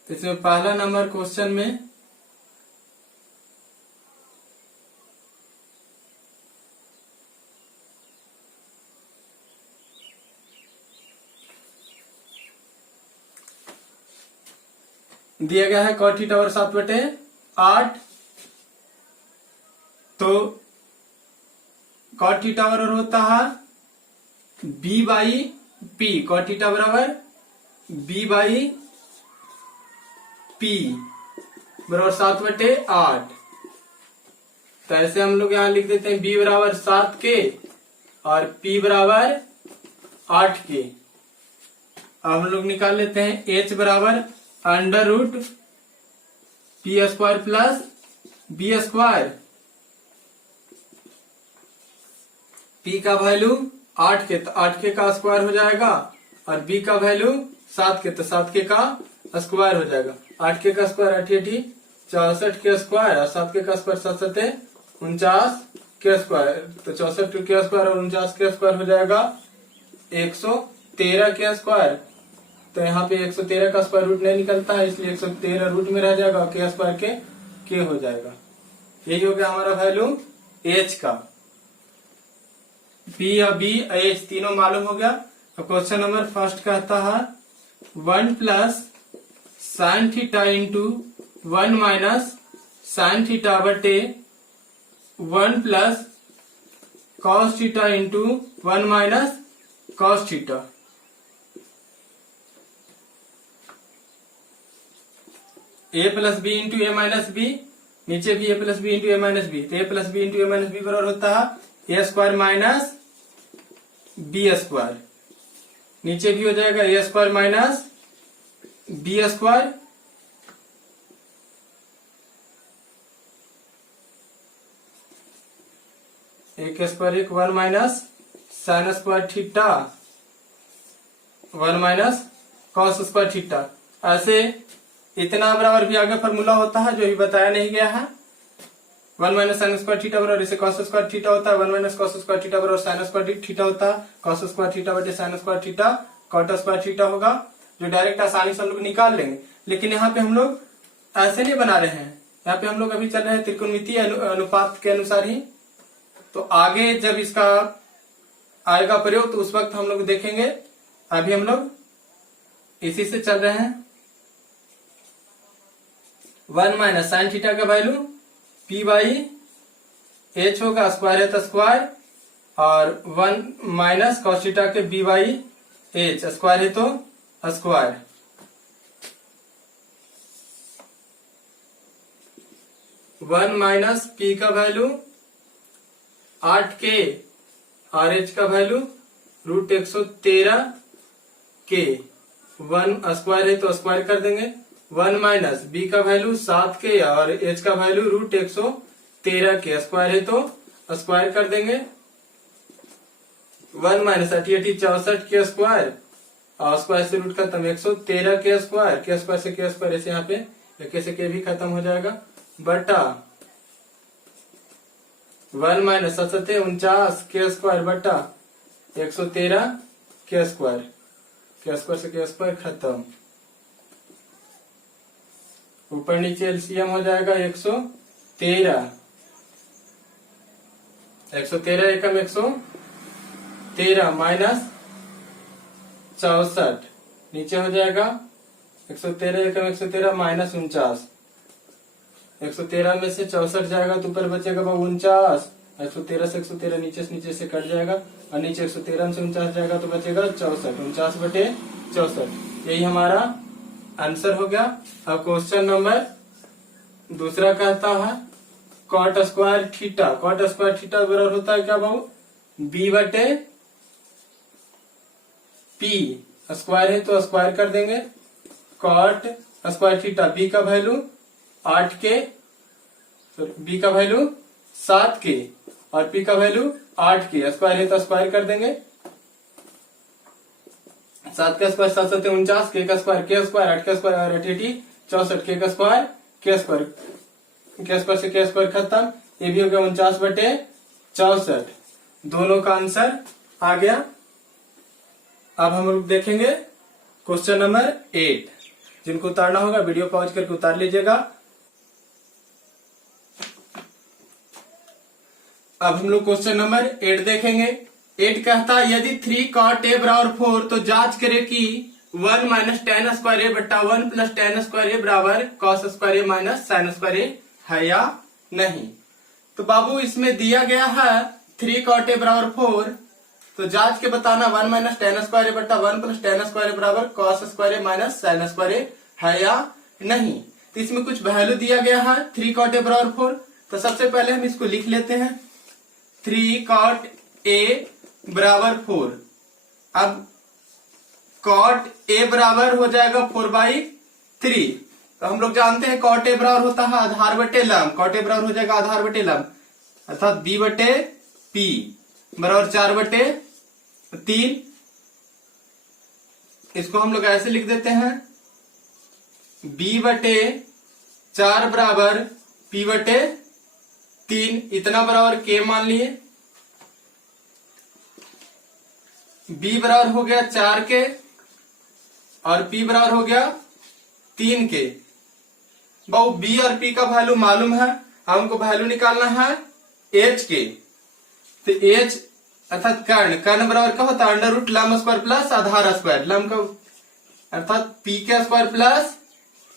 तो इसमें पहला नंबर क्वेश्चन में दिया गया है cot थीटा बराबर 7/8, तो cot थीटा बराबर होता है b by P, cot theta बराबर b बाई पी बराबर 7/8। तो ऐसे हम लोग यहां लिख देते हैं b बराबर 7 के और p बराबर 8 के। अब हम लोग निकाल लेते हैं h बराबर √ p square plus b square. p का वैल्यू 8 के, तो 8 के का स्क्वायर हो जाएगा, और b का वैल्यू 7 के, तो 7 के का स्क्वायर हो जाएगा। 8 के का स्क्वायर 8 64 के स्क्वायर, और 7 के का स्क्वायर 7 7 49 के स्क्वायर, तो 64 के स्क्वायर और 49 के स्क्वायर हो जाएगा 113 के स्क्वायर। तो यहाँ पे 113 का स्क्वायर रूट नहीं निकलता है, इसलिए 113 रूट में रह जाएगा, और के स्क्वायर के हो जाएगा। यही हो गया हमारा वैल्यू h का। p या b h तीनों मालूम हो गया। तो क्वेश्चन नंबर फर्स्ट कहता है 1 plus sine theta into 1 minus sine theta बटे 1 plus cos theta into 1 minus cos theta. a plus b into a minus b, नीचे भी a plus b into a minus b, तो a plus b into a minus b बराबर होता है a square minus b square. नीचे भी हो जाएगा a square minus b square. एक square 1 minus sine square theta 1 minus cos square theta. ऐसे इतना बराबर भी आगे फॉर्मूला होता है जो अभी बताया नहीं गया है। 1 माइनस साइन स्क्वायर थीटा बराबर इसे कॉस स्क्वायर थीटा होता है, 1 माइनस कॉस स्क्वायर थीटा बराबर साइन स्क्वायर थीटा होता है, कॉस स्क्वायर थीटा बटे sine square theta cot square theta होगा, जो डायरेक्ट आसानी से हम लोग निकाल लेंगे। लेकिन यहाँ पे हम लोग ऐसे नहीं बना रहे हैं, यहाँ पे हम लोग अभी चल रहे हैं त्रिकोणमितीय अनुपात के अनुसार ही। तो आगे जब इसका आएगा प्रयोग तो उस वक्त हम लोग देखेंगे। अभी हम लोग इसी से चल रहे हैं। 1 माइनस साइन थीटा का वैल्यू p बाई एच होगा, स्क्वायर है तो स्क्वायर, और 1 माइनस कॉस थीटा के बी बाई एच, स्क्वायर है तो स्क्वायर। 1 माइनस पी का वैल्यू 8k और एच का वैल्यू √113 के, 1 स्क्वायर है तो स्क्वायर कर देंगे। 1 माइनस बी का वैल्यू 7k और एच का वैल्यू √113 के, स्क्वायर है तो स्क्वायर कर देंगे। 1 माइनस 88 64 के स्क्वायर, और स्क्वायर से रूट खत्म, 113 के स्क्वायर, के स्क्वायर से के स्क्वायर, ऐसे यहाँ पे एक से के भी खत्म हो जाएगा, बटा 1 माइनस 49 के स्क्वायर बटा 113 के स्क्वायर, के स्क्वायर से के स्क्वायर खत्म, ऊपर नीचे एलसीएम हो जाएगा 113, 113 एकम 113 माइनस 64, नीचे हो जाएगा 113 एकम 113 माइनस 49, 113 में से 64 जाएगा तो ऊपर बचेगा 49, 113 से 113 नीचे से कट जाएगा, और नीचे 113 से 49 जाएगा तो बचेगा 64, 49 बटे 64, यही हमारा आंसर हो गया। अब क्वेश्चन नंबर दूसरा कहता है cot square theta, cot square theta बराबर होता है क्या बाबू, बी बटे पी, स्क्वायर है तो स्क्वायर कर देंगे। कॉट स्क्वायर थीटा, बी का वैल्यू 8k, बी का वैल्यू 7k और पी का वैल्यू 8k, स्क्वायर है तो स्क्वायर कर देंगे। 7 का स्क्वायर 7 7 49, के का स्क्वायर के स्क्वायर, 8 का स्क्वायर और 88 64, के का स्क्वायर के स्क्वायर, के स्क्वायर से के स्क्वायर खत्म, ये भी हो गया 49 बटे 64, दोनों का आंसर आ गया। अब हम लोग देखेंगे क्वेश्चन नंबर 8, जिनको उतारना होगा वीडियो पॉज करके उतार लीजिएगा। अब हम लोग क्वेश्चन नंबर 8 देखेंगे। 8 कहता है यदि 3 cot a बराबर 4 तो जांच करे कि 1 माइनस tan स्क्वायर ए बट्टा 1 प्लस tan स्क्वायर ए बराबर cos स्क्वायर ए माइनस sin स्क्वायर ए है या नहीं। तो बाबू इसमें दिया गया है 3 cot a बराबर 4, तो जांच के बताना 1 माइनस tan स्क्वायर ए बट्टा 1 प्लस tan स्क्वायर ए बराबर cos स्क्वायर ए माइनस sin स्क्वायर ए है या नहीं। तो इसमें कुछ वैल्यू दिया गया है 3 cot a बराबर 4, तो सबसे पहले हम इसको लिख लेते हैं 3 cot a बराबर 4। अब cot a बराबर हो जाएगा 4/3, तो हम लोग जानते हैं cot a बराबर होता है आधार बटे लंब, cot a बराबर हो जाएगा आधार बटे लंब, अर्थात b बटे p बराबर 4/3। इसको हम लोग ऐसे लिख देते हैं b बटे 4 बराबर p बटे 3, इतना बराबर k मान लिए। b बराबर हो गया 4 के और p बराबर हो गया 3 के। बहु b और p का वैल्यू मालूम है, हमको वैल्यू निकालना है h के। तो h अर्थात कर्ण, कर्ण बराबर क्या होता है अंडर रूट लंब स्क्वायर प्लस आधार स्क्वायर, लंब का अर्थात p के स्क्वायर प्लस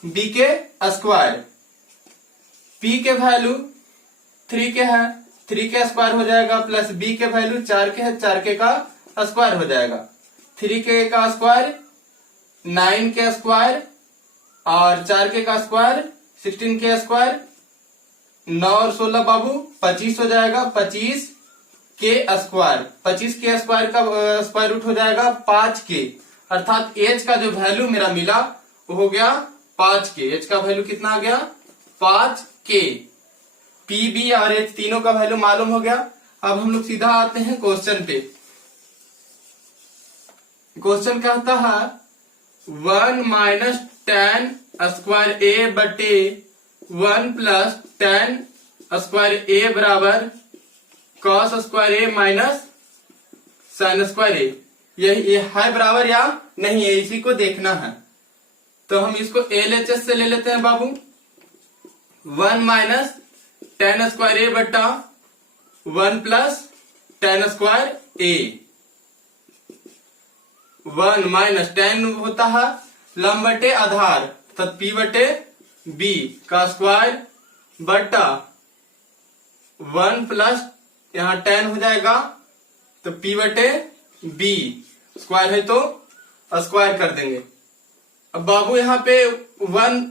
b के स्क्वायर। p के वैल्यू 3 के है, 3 के स्क्वायर हो जाएगा, प्लस b के वैल्यू 4 के है, 4 के का स्क्वायर हो जाएगा। 3 के का स्क्वायर 9 के स्क्वायर और 4 के का स्क्वायर 16 के स्क्वायर, 9 और 16 बाबू 25 हो जाएगा, 25 के स्क्वायर, 25 के स्क्वायर का स्क्वायर रूट हो जाएगा 5 के, अर्थात एच का जो वैल्यू मेरा मिला वो हो गया 5 के। एच का वैल्यू कितना आ गया 5 के। पी बी और एच तीनों का वैल्यू मालूम हो गया। अब हम लोग सीधा आते हैं क्वेश्चन पे। क्वेश्चन कहता है 1 माइनस tan स्क्वायर ए बटे 1 प्लस tan स्क्वायर ए बराबर cos स्क्वायर ए माइनस sin स्क्वायर ए, ये है बराबर या नहीं है, इसी को देखना है। तो हम इसको LHS से ले लेते हैं बाबू। 1 माइनस tan स्क्वायर ए बट्टा 1 प्लस tan स्क्वायर ए। 1 माइनस tan होता है लंब बटे आधार, तब p बटे b का स्क्वायर बट्टा 1 प्लस यहाँ tan हो जाएगा तो p बटे b स्क्वायर है तो स्क्वायर कर देंगे। अब बाबू यहाँ पे 1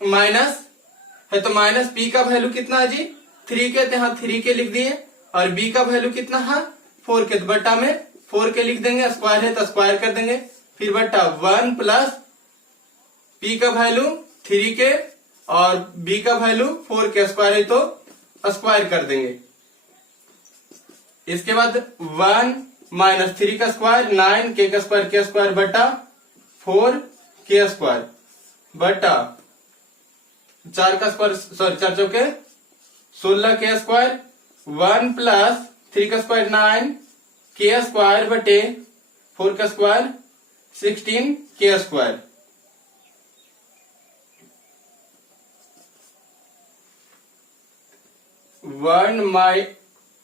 माइनस है तो माइनस p का वैल्यू कितना है जी 3 के, तो यहाँ 3 के लिख दिए और b का वैल्यू कितना है 4 के, तो बट्टा में 4 के लिख देंगे, स्क्वायर है तो स्क्वायर कर देंगे, फिर बट्टा 1 प्लस p का वैल्यू 3 के और b का वैल्यू 4 के, स्क्वायर है तो स्क्वायर कर देंगे। इसके बाद 1 माइनस 3 का स्क्वायर 9 के स्क्वायर बटा 4 के स्क्वायर बटा 4 का स्क्वायर, सॉरी 4 चौके 16 के स्क्वायर 1 प्लस 3 का स्क्वायर 9 के स्क्वायर बटे 4 का स्क्वायर 16 के स्क्वायर।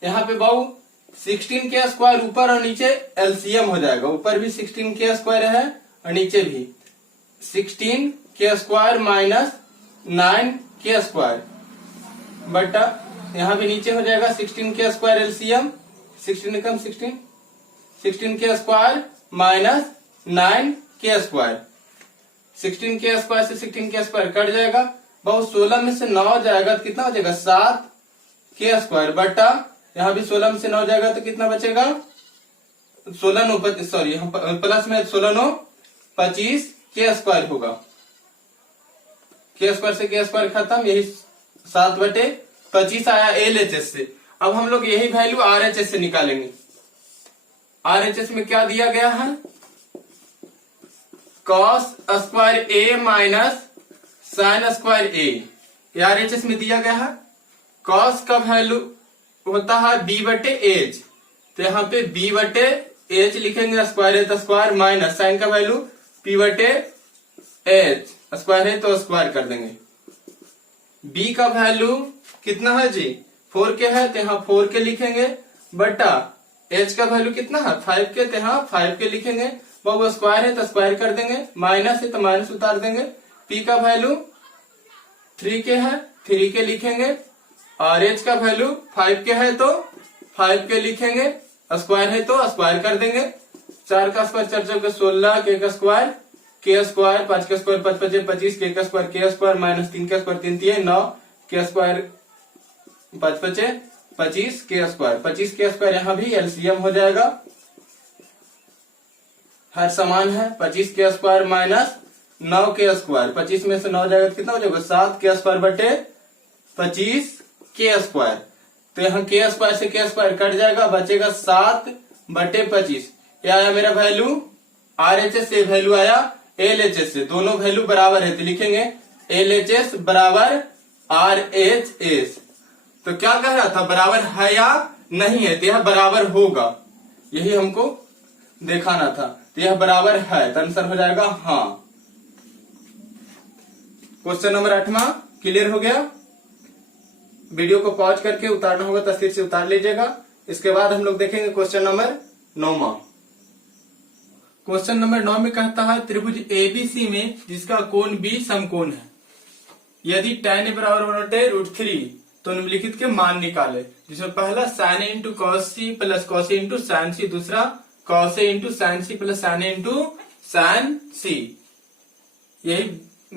यहाँ पे बाबू 16 के स्क्वायर ऊपर और नीचे एलसीएम हो जाएगा, ऊपर भी 16 के स्क्वायर है और नीचे भी 16 के स्क्वायर माइनस 9 के स्क्वायर बटा यहाँ भी नीचे हो जाएगा 16 के स्क्वायर एलसीएम 16 कम 16 के स्क्वायर माइनस 9 के स्क्वायर, 16 के स्क्वायर से 16 के स्क्वायर कट जाएगा, बहुत 16 में से 9 जाएगा तो कितना हो जाएगा 7 के स्क्वायर बटा यहाँ भी 16 में से 9 जाएगा तो कितना बचेगा 16 9 सॉरी प्लस में 16 9 25 के स्क्वायर होगा, के स्क्वायर से के स्क्वायर खत्म, यही 7 बटे 25 आया एलएचएस से। अब हम लोग यही वैल्यू आरएचएस से निकालेंगे। आरएचएस में क्या दिया गया है कॉस स्क्वायर ए माइनस साइन स्क्वायर ए, आरएचएस में दिया गया है। कॉस का वैल्यू होता है b बटे एच, तो यहाँ पे b बटे एच लिखेंगे, स्क्वायर है तो स्क्वायर माइनस साइन का वैल्यू p बटे एच, स्क्वायर है तो स्क्वायर कर देंगे। b का वैल्यू कितना है जी 4 के है तो यहाँ 4 के लिखेंगे बटा h का वैल्यू कितना है 5 के, तो यहाँ 5 के लिखेंगे, वो स्क्वायर है तो स्क्वायर कर देंगे, माइनस है तो माइनस उतार देंगे। p का वैल्यू 3 के है 3 के लिखेंगे और h का वैल्यू 5 के है तो 5 के लिखेंगे, स्क्वायर है तो स्क्वायर कर देंगे। 4 का स्क्वायर 4 चौके 16 के स्क्वायर 5 का स्क्वायर 5 5 25 के स्क्वायर माइनस 3 का स्क्वायर 3 3 9 के स्क्वायर 5 5 25 के स्क्वायर 25 के स्क्वायर, यहाँ भी एलसीएम हो जाएगा, हर समान है। 25 के स्क्वायर माइनस 9 के स्क्वायर, 25 में से 9 जाएगा तो कितना हो जाएगा 7 के स्क्वायर बटे 25 के स्क्वायर, तो यहाँ के स्क्वायर से के स्क्वायर कट जाएगा, बचेगा 7 बटे 25। यह आया मेरा वैल्यू आरएचएस से, वैल्यू आया एलएचएस से, दोनों वैल्यू बराबर है तो लिखेंगे एलएचएस बराबर आरएचएस। तो क्या कह रहा था बराबर है या नहीं है, तो यह बराबर होगा, यही हमको दिखाना था, तो यह बराबर है तो आंसर हो जाएगा हाँ। क्वेश्चन नंबर 8वां क्लियर हो गया। वीडियो को पॉज करके उतारना होगा तस्वीर से उतार लीजिएगा। इसके बाद हम लोग देखेंगे क्वेश्चन नंबर 9वां। क्वेश्चन नंबर 9 में कहता है त्रिभुज एबीसी में जिसका कोण बी समकोण है, यदि tan a बराबर √3 तो निम्नलिखित के मान निकाले, जिसमें पहला sin a into cos c plus cos a into sine c, दूसरा cos a into sine c plus sine a into sine c. यही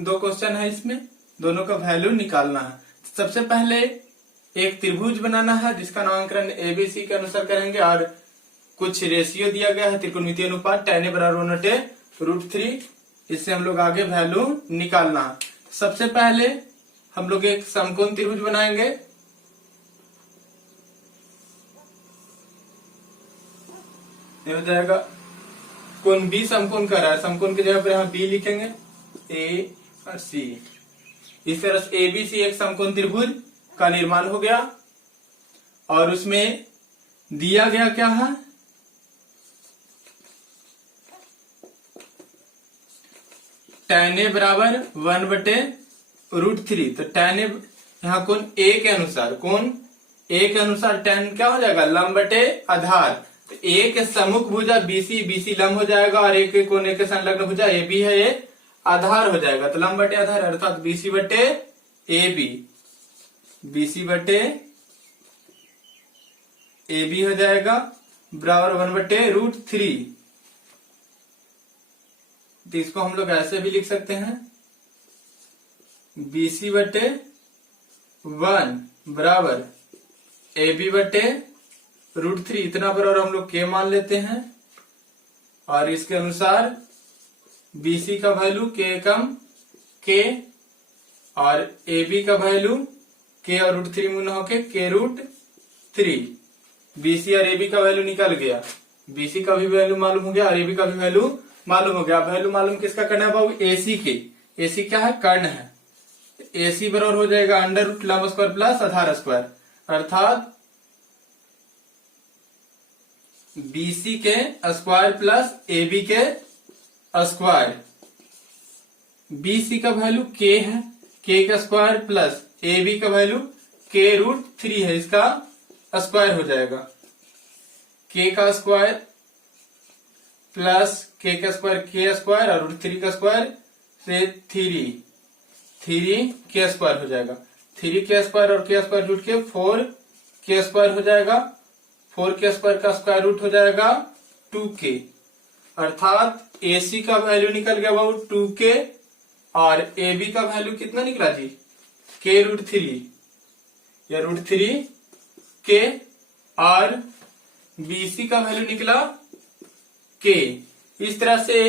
2 क्वेश्चन है, इसमें दोनों का वैल्यू निकालना है। सबसे पहले एक त्रिभुज बनाना है जिसका नामकरण एबीसी के अनुसार करेंगे और कुछ रेशियो दिया गया है त्रिकोणमितीय अनुपात tan a बराबर √3, इससे हम लोग आगे वैल्यू निकालना है। सबसे पहले हम लोग एक समकोण त्रिभुज बनाएंगे। ये हो जाएगा कोण बी समकोण कर रहा है, समकोण की जगह पर यहाँ बी लिखेंगे ए और सी। इस तरह से एबीसी एक समकोण त्रिभुज का निर्माण हो गया और उसमें दिया गया क्या है tan a बराबर 1/√3। तो tan a यहाँ कोण ए के अनुसार, कोण ए के अनुसार tan क्या हो जाएगा लंब बटे आधार। तो ए के सम्मुख भुजा बीसी, बीसी लंब हो जाएगा और ए के कोण ए के संलग्न भुजा ए बी है, ये आधार हो जाएगा। तो लंब बटे आधार अर्थात बीसी बटे ए बी, बीसी बटे ए बी हो जाएगा बराबर 1/√3। तो इसको हम लोग ऐसे भी लिख सकते हैं BC/1 बराबर AB/√3। इतना बराबर हम लोग के मान लेते हैं और इसके अनुसार BC का वैल्यू के कम के और AB का वैल्यू के और √3 में होके के√3। BC और AB का वैल्यू निकल गया, BC का भी वैल्यू मालूम हो गया और AB का भी वैल्यू मालूम हो गया। वैल्यू मालूम किसका करना है बाबू? AC के। AC क्या है? कर्ण है। AC बराबर हो जाएगा √, लंब स्क्वायर प्लस आधार स्क्वायर, अर्थात BC के स्क्वायर प्लस AB के स्क्वायर। BC का वैल्यू k है, k का स्क्वायर प्लस AB का वैल्यू के√3 है, इसका स्क्वायर हो जाएगा। k का स्क्वायर प्लस k का स्क्वायर k स्क्वायर और √3 का स्क्वायर से 3 k स्क्वायर हो जाएगा। 3k स्क्वायर और k स्क्वायर जुट के 4k स्क्वायर हो जाएगा। 4k स्क्वायर का स्क्वायर रूट हो जाएगा 2k, अर्थात AC का वैल्यू निकल गया बाबू 2k और AB का वैल्यू कितना निकला जी? k√3 या √3k और BC का वैल्यू निकला k। इस तरह से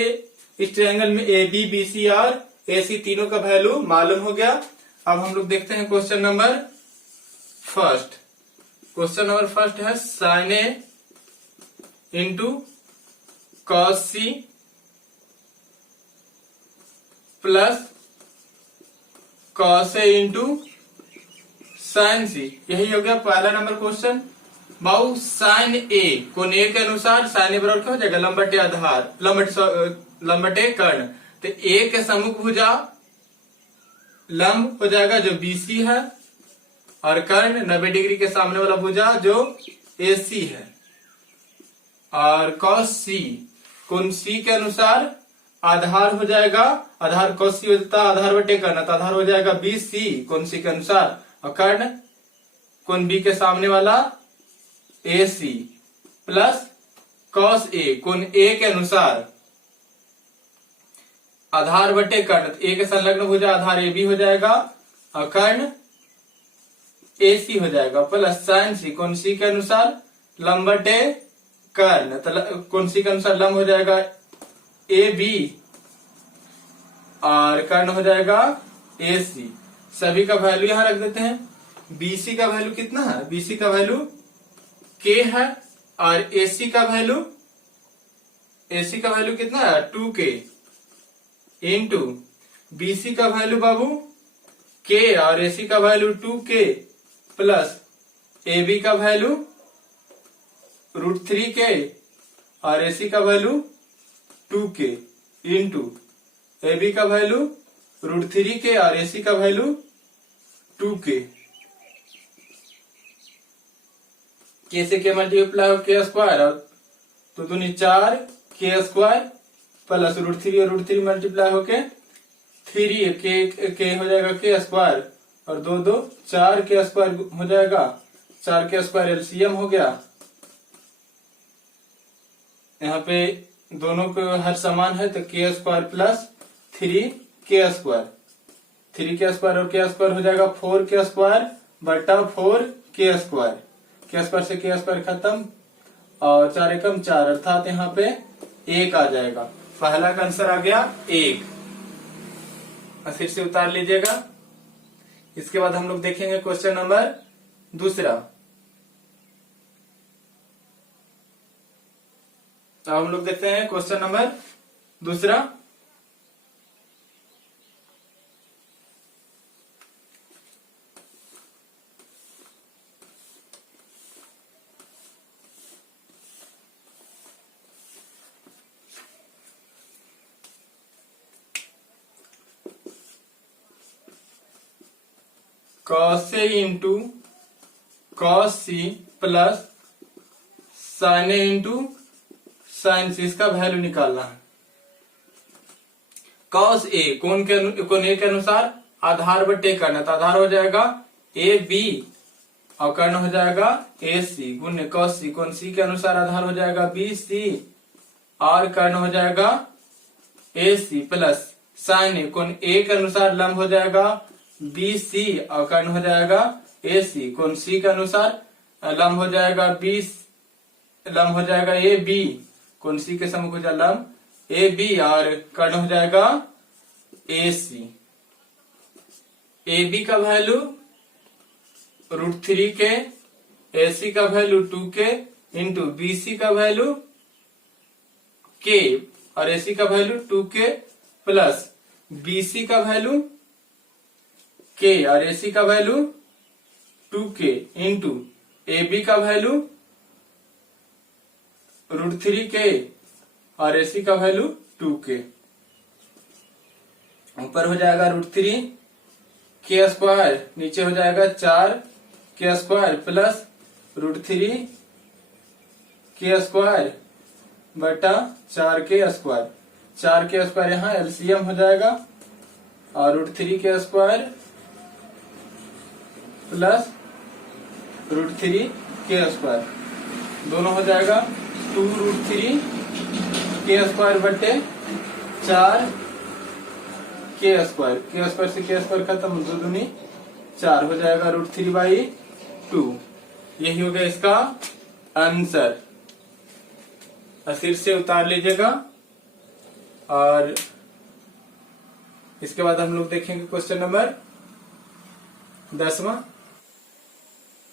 इस ट्रायंगल में AB, BC और AC तीनों का वैल्यू मालूम हो गया। अब हम लोग देखते हैं question number first. Question number first है sin A into cos C plus cos A into sin C। यही हो गया पहला number question. Babu sin A कोण A के अनुसार sin A बराबर क्या हो जाएगा? लंब बटे आधार, लंब बटे कर्ण। तो A के सम्मुख भुजा लंब हो जाएगा जो BC है और कर्ण 90 डिग्री के सामने वाला भुजा जो AC है। और cos C कोण C के अनुसार आधार हो जाएगा, आधार cos C होता है आधार बटे कर्ण, तो आधार हो जाएगा BC कोण C के अनुसार और कर्ण कोण B के सामने वाला AC प्लस cos A कोण A के अनुसार आधार बटे कर्ण, A के संलग्न भुजा आधार AB हो जाएगा और कर्ण AC हो जाएगा प्लस sin C कोण C के अनुसार लंब बटे कर्ण, तो कोण C के अनुसार लंब हो जाएगा AB और कर्ण हो जाएगा AC। सभी का वैल्यू यहां रख देते हैं। BC का वैल्यू कितना है? BC का वैल्यू k है और AC का वैल्यू कितना है? 2k इंटू BC का वैल्यू बाबू k और AC का वैल्यू 2k प्लस AB का वैल्यू √3k और AC का वैल्यू 2k इंटू AB का वैल्यू √3k और AC का वैल्यू 2k। k से k मल्टीप्लाई हो k स्क्वायर और तो दूनी 4k स्क्वायर प्लस √3 और √3 मल्टीप्लाई होके 3k हो जाएगा k स्क्वायर और 2 4k स्क्वायर हो जाएगा। 4k स्क्वायर एलसीएम हो गया। यहाँ पे दोनों को हर समान है तो k square plus 3k square, 3k square और k स्क्वायर हो जाएगा 4k स्क्वायर बटा 4k स्क्वायर। k स्क्वायर से k स्क्वायर खत्म और 4 एकम 4, अर्थात यहाँ पे 1 आ जाएगा। पहला का आंसर आ गया 1। फिर से उतार लीजिएगा। इसके बाद हम लोग देखेंगे क्वेश्चन नंबर दूसरा। अब हम लोग देखते हैं क्वेश्चन नंबर दूसरा। cos A into cos C plus sin A into sin C, इसका वैल्यू निकालना है। cos A कोण A के अनुसार आधार बटे कर्ण, तो आधार हो जाएगा AB और कर्ण हो जाएगा ए सी गुण्य कॉस सी, कौन सी के अनुसार आधार हो जाएगा बी सी, और कर्ण हो जाएगा ए सी प्लस साइन ए, कौन ए के अनुसार लंब हो जाएगा बी सी, और कर्ण हो जाएगा ए सी, कौन सी के अनुसार लंब हो जाएगा बी, लंब हो जाएगा ए बी, कौन सी के समूह हो जाएगा लंब ए बी, और कर्ण हो जाएगा ए सी। ए बी का वैल्यू √3 के, ए सी का वैल्यू 2 के, इंटू बी सी का वैल्यू के, और ए सी का वैल्यू 2 के प्लस बी सी का वैल्यू के, और ए सी का वैल्यू 2 के, इंटू ए बी का वैल्यू √3 के, और ए सी का वैल्यू 2 के। ऊपर हो जाएगा √3 के स्क्वायर, नीचे हो जाएगा 4 के स्क्वायर प्लस √3 के स्क्वायर बटा 4 के स्क्वायर, 4 के स्क्वायर यहाँ एलसीएम हो जाएगा, और √3 के स्क्वायर प्लस √3 के स्क्वायर, दोनों हो जाएगा 2√3 के स्क्वायर बटे 4 के स्क्वायर, के स्क्वायर से के स्क्वायर खत्म, 2 दूनी 4 हो जाएगा √3/2। यही हो गया इसका आंसर। सिर से उतार लीजिएगा, और इसके बाद हम लोग देखेंगे क्वेश्चन नंबर 10वां।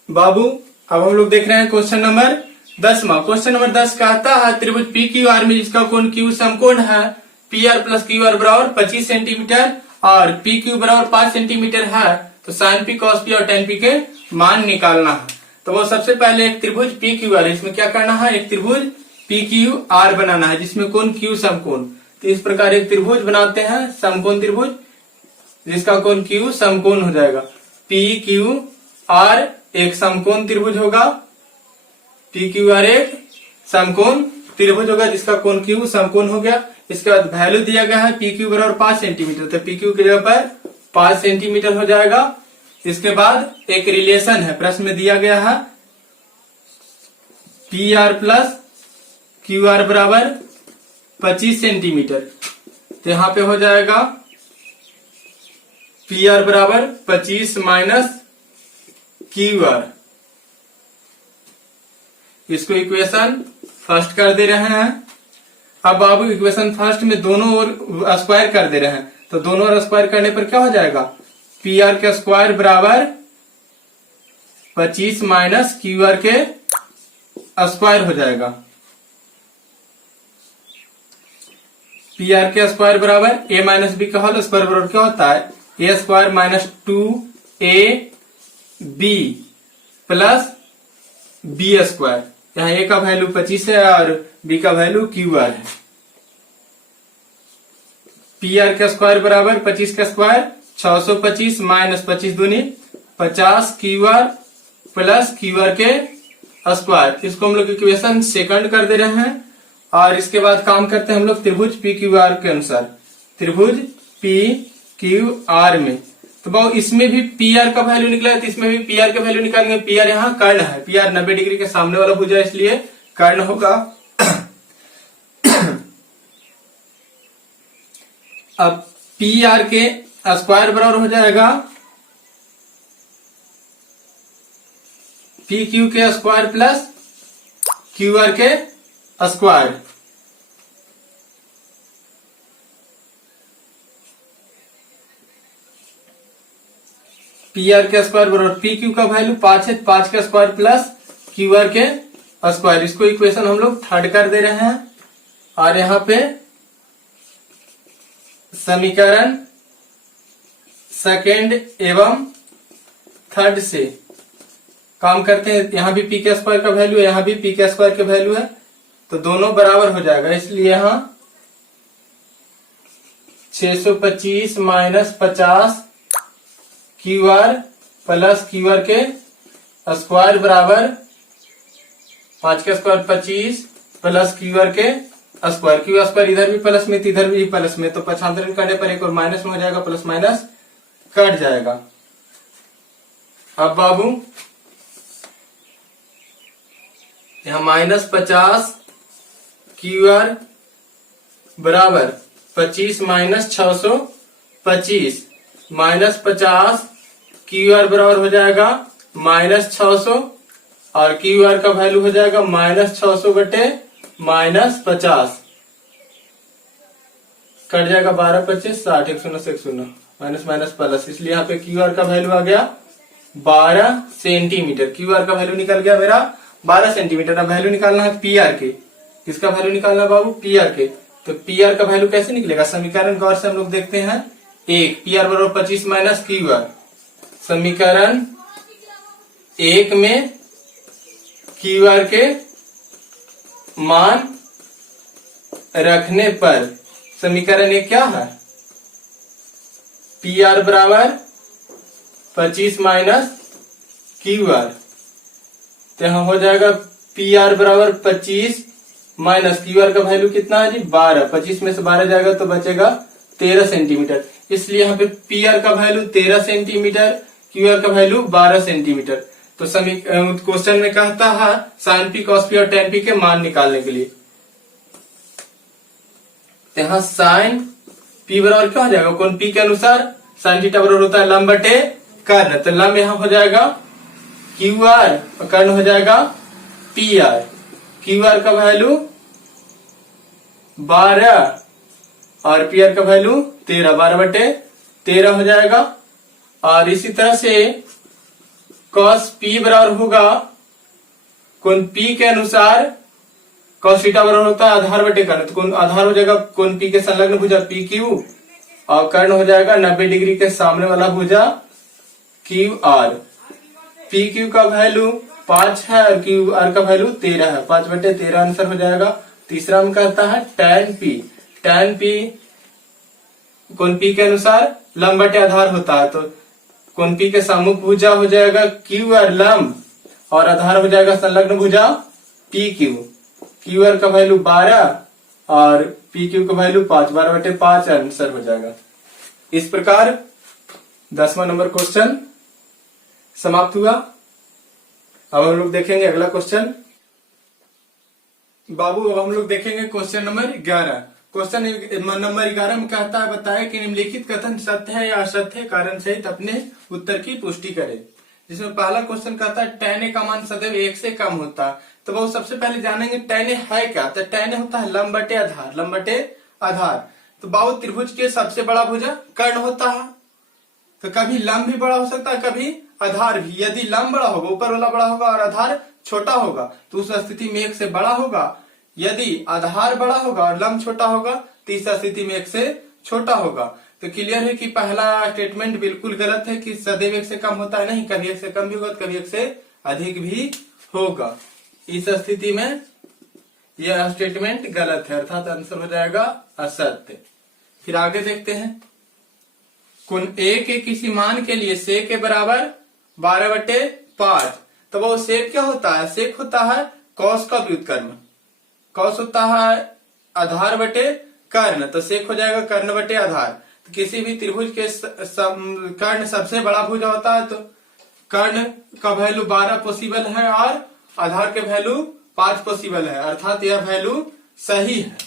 बाबू अब हम लोग देख रहे हैं क्वेश्चन नंबर 10वां। क्वेश्चन नंबर 10 कहता है त्रिभुज पी क्यू आर में जिसका कोण क्यू समकोण है, p are plus q are बराबर 25 सेंटीमीटर और पी क्यू बराबर 5 सेंटीमीटर है, तो साइन पी कॉस पी और टेन पी के मान निकालना है। तो वो सबसे पहले एक त्रिभुज पी क्यू आर, इसमें क्या करना है, एक त्रिभुज पी क्यू आर बनाना है जिसमें कोण क्यू समकोण। तो इस प्रकार एक त्रिभुज बनाते हैं, समकोण त्रिभुज जिसका कोण क्यू समकोण हो जाएगा। पी क्यू आर एक समकोण त्रिभुज होगा, पी क्यू आर एक समकोण त्रिभुज होगा जिसका कोण क्यू समकोण हो गया। इसके बाद वैल्यू दिया गया है पी क्यू बराबर 5 सेंटीमीटर, तो पी क्यू की जगह पर 5 सेंटीमीटर हो जाएगा। इसके बाद एक रिलेशन है, प्रश्न में दिया गया है p are plus q are बराबर 25 सेंटीमीटर, तो यहां पे हो जाएगा पी आर बराबर 25 माइनस क्यू आर। इसको इक्वेशन फर्स्ट कर दे रहे हैं। अब बाबू इक्वेशन फर्स्ट में दोनों ओर स्क्वायर कर दे रहे हैं, तो दोनों ओर स्क्वायर करने पर क्या हो जाएगा, पी आर के स्क्वायर बराबर 25 माइनस क्यू आर के स्क्वायर हो जाएगा। पी आर के स्क्वायर बराबर ए माइनस बी का होल स्क्वायर बराबर क्या होता है, a square minus 2ab plus b square. यहाँ ए का वैल्यू 25 है और बी का वैल्यू क्यू आर है। पी आर का स्क्वायर बराबर 25 का स्क्वायर 625 माइनस 25 दूनी 50 q r plus q r के स्क्वायर। इसको हम लोग इक्वेशन सेकंड कर दे रहे हैं, और इसके बाद काम करते हैं हम लोग त्रिभुज पी क्यू आर के अनुसार। त्रिभुज पी क्यू आर में तो बहु इसमें भी पी आर का वैल्यू निकला है, तो इसमें भी पी आर का वैल्यू निकालेंगे। पी आर यहाँ कर्ण है, पी आर 90 डिग्री के सामने वाला भुजा है, इसलिए कर्ण होगा। अब पी आर के स्क्वायर बराबर हो जाएगा पी क्यू के स्क्वायर प्लस क्यू आर के स्क्वायर। पी आर के स्क्वायर बराबर पी क्यू का वैल्यू 5 है, 5 का स्क्वायर प्लस क्यू आर के स्क्वायर। इसको इक्वेशन हम लोग थर्ड कर दे रहे हैं, और यहां पे समीकरण सेकेंड एवं थर्ड से काम करते हैं। यहां भी पी के स्क्वायर का वैल्यू है, यहां भी पी के स्क्वायर का वैल्यू है, तो दोनों बराबर हो जाएगा। इसलिए यहां 625 minus 50 q r plus q r के स्क्वायर बराबर 5 का स्क्वायर 25 प्लस क्यू आर के स्क्वायर। क्यू स्क्वायर इधर भी प्लस में, इधर भी प्लस में, तो पक्षांतरण करने पर एक और माइनस में हो जाएगा, प्लस माइनस कट जाएगा। अब बाबू यहाँ -50 QR बराबर 25 माइनस 625 -50 QR बराबर हो जाएगा -600 और QR का वैल्यू हो जाएगा -600 बटे -50 कट जाएगा 12 25 60 1 0 से 1 0 माइनस माइनस प्लस, इसलिए यहाँ पे QR का वैल्यू आ गया 12 सेंटीमीटर। QR का वैल्यू निकल गया मेरा 12 सेंटीमीटर। अब वैल्यू निकालना है PR के। किसका वैल्यू निकालना है बाबू? PR के। तो PR का वैल्यू कैसे निकलेगा? समीकरण गौर से हम लोग देखते हैं। एक PR बराबर 25 माइनस QR। समीकरण 1 में QR के मान रखने पर समीकरण 1 क्या है? PR बराबर 25 माइनस QR। तो यहां हो जाएगा PR बराबर 25 माइनस QR का वैल्यू कितना है जी? 12। 25 में से 12 जाएगा तो बचेगा 13 सेंटीमीटर। इसलिए यहाँ पे PR का वैल्यू 13 सेंटीमीटर, QR का वैल्यू 12 सेंटीमीटर। तो क्वेश्चन में कहता है साइन P, cos P और tan P के मान निकालने के लिए। यहाँ साइन P बराबर क्या हो जाएगा? कोण P के अनुसार साइन थीटा बराबर होता है लंब बटे कर्ण। तो लंब यहाँ हो जाएगा QR और कर्ण हो जाएगा PR। QR का वैल्यू 12 और PR का वैल्यू 13, 12 बटे 13 हो जाएगा। और इसी तरह से cos P बराबर होगा कोण P के अनुसार cos थीटा बराबर होता है आधार बटे कर्ण। तो कोण आधार हो जाएगा कोण P के संलग्न भुजा PQ और कर्ण हो जाएगा 90 डिग्री के सामने वाला भुजा QR। PQ का वैल्यू 5 है और QR का वैल्यू 13 है। 5 बटे 13 आंसर हो जाएगा। तीसरा में कहता है tan P। tan P कोण P के अनुसार लंब बटे आधार होता है। तो कोण P के सम्मुख भुजा हो जाएगा QR लंब और आधार हो जाएगा संलग्न भुजा PQ। QR का वैल्यू 12 और PQ का वैल्यू 5, 12 बटे 5 आंसर हो जाएगा। इस प्रकार 10वां नंबर क्वेश्चन समाप्त हुआ। अब हम लोग देखेंगे अगला क्वेश्चन। बाबू अब हम लोग देखेंगे क्वेश्चन नंबर 11। क्वेश्चन नंबर 11 में कहता है बताया कि निम्नलिखित कथन सत्य है या असत्य है, कारण सहित अपने उत्तर की पुष्टि करें। जिसमें पहला क्वेश्चन कहता है tan A का मान सदैव 1 से कम होता है। तो वो सबसे पहले जानेंगे tan A है क्या। तो tan A होता है लंब बटे आधार, लंब बटे आधार। तो बाबू त्रिभुज के सबसे बड़ा भुजा कर्ण होता है। तो कभी लंब भी बड़ा हो सकता है, कभी आधार भी। यदि लंब बड़ा होगा, ऊपर वाला बड़ा होगा और आधार छोटा होगा तो उस स्थिति में 1 से बड़ा होगा। यदि आधार बड़ा होगा और लंब छोटा होगा तो इस स्थिति में 1 से छोटा होगा। तो क्लियर है कि पहला स्टेटमेंट बिल्कुल गलत है कि सदैव 1 से कम होता है। नहीं, कभी 1 से कम भी होगा, कभी 1 से अधिक भी होगा। इस स्थिति में यह स्टेटमेंट गलत है, अर्थात आंसर हो जाएगा असत्य। फिर आगे देखते हैं। कोण A के किसी मान के लिए सेक के बराबर 12 बटे 5। तो वो सेक क्या होता है? सेक होता है कॉस का व्युत्क्रम। कॉस होता है आधार बटे कर्ण। तो सेक हो जाएगा कर्ण बटे आधार। तो किसी भी त्रिभुज के कर्ण सबसे बड़ा भुजा होता है। तो कर्ण का वैल्यू 12 पॉसिबल है और आधार के वैल्यू 5 पॉसिबल है, अर्थात यह वैल्यू सही है।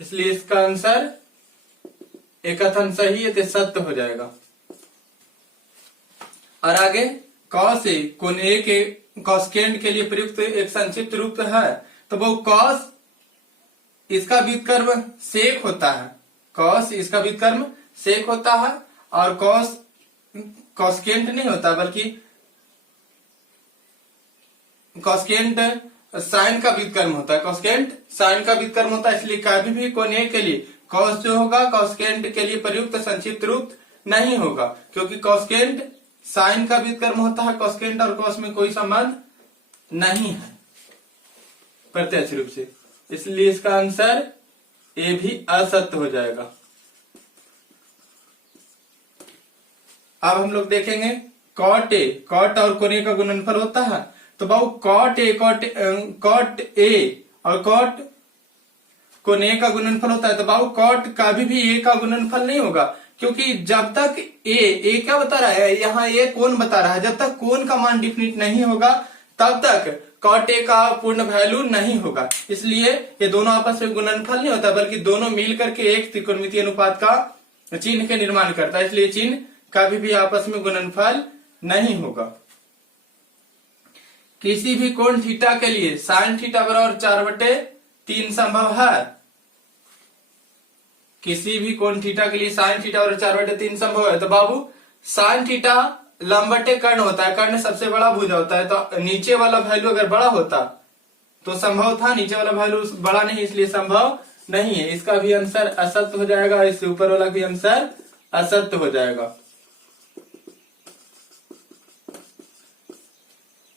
इसलिए इसका आंसर एक कथन सही है तो सत्य हो जाएगा। और आगे कॉस ए कोण A के कॉसकेंड के लिए प्रयुक्त एक संक्षिप्त रूप है। तो वो कॉस इसका व्युत्क्रम सेक होता है। कॉस इसका व्युत्क्रम सेक होता है और कॉस कॉसकेंड नहीं होता, बल्कि कॉसकेंड साइन का व्युत्क्रम होता है। कॉसकेंड साइन का व्युत्क्रम होता है। इसलिए कभी भी कोण A के लिए कॉस जो होगा कॉसकेंड के लिए प्रयुक्त संक्षिप्त रूप नहीं होगा, क्योंकि कॉसकेंड साइन का व्युत्क्रम होता है। कॉसकेंड और कॉस में कोई संबंध नहीं है प्रत्यक्ष रूप से। इसलिए इसका आंसर ए भी असत्य हो जाएगा। अब हम लोग देखेंगे कॉट ए। कॉट और कोण A का गुणनफल होता है। तो बाबू कॉट ए और कॉट कोण A का गुणनफल होता है। तो बाबू कॉट कभी भी A का गुणनफल नहीं होगा, क्योंकि जब तक ए क्या बता रहा है, यहाँ ए कोण बता रहा है। जब तक कोण का मान डिफिनिट नहीं होगा तब तक cot A का पूर्ण वैल्यू नहीं होगा। इसलिए ये दोनों आपस में गुणनफल नहीं होता, बल्कि दोनों मिल करके एक त्रिकोणमितीय अनुपात का चिन्ह के निर्माण करता है। इसलिए चिन्ह कभी भी आपस में गुणनफल नहीं होगा। किसी भी कोण थीटा के लिए साइन थीटा बराबर 4/3 संभव है। किसी भी कोण थीटा के लिए साइन थीटा बराबर 4/3 संभव है। तो बाबू साइन थीटा लंबटे कर्ण होता है, कर्ण सबसे बड़ा भुजा होता है, तो नीचे वाला वैल्यू अगर बड़ा होता तो संभव था, नीचे वाला वैल्यू बड़ा नहीं, इसलिए संभव नहीं है। इसका भी आंसर असत्य हो जाएगा, इससे ऊपर वाला भी आंसर असत्य हो जाएगा।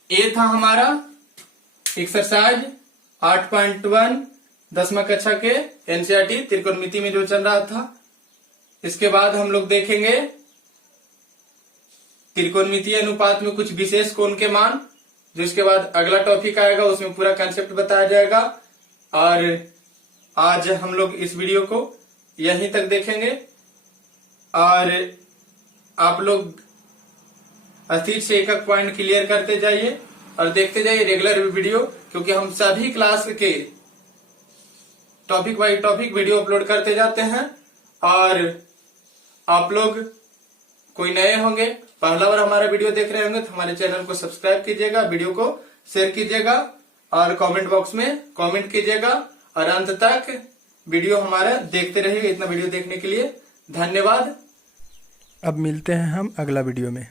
ये था हमारा एक्सरसाइज 8.1 10वीं कक्षा के एनसीईआरटी त्रिकोणमिति में जो चल रहा था। इसके बाद हम लोग देखेंगे त्रिकोणमितीय अनुपात में कुछ विशेष कोण के मान, जो इसके बाद अगला टॉपिक आएगा, उसमें पूरा कंसेप्ट बताया जाएगा। और आज हम लोग इस वीडियो को यहीं तक देखेंगे और आप लोग अस्थिर से एक एक पॉइंट क्लियर करते जाइए और देखते जाइए रेगुलर वीडियो, क्योंकि हम सभी क्लास के topic by topic video upload करते जाते हैं। और आप लोग कोई नए होंगे, पहला बार हमारा वीडियो देख रहे होंगे, तो हमारे चैनल को सब्सक्राइब कीजिएगा, वीडियो को शेयर कीजिएगा और कमेंट बॉक्स में कमेंट कीजिएगा और अंत तक वीडियो हमारा देखते रहिएगा। इतना वीडियो देखने के लिए धन्यवाद। अब मिलते हैं हम अगला वीडियो में।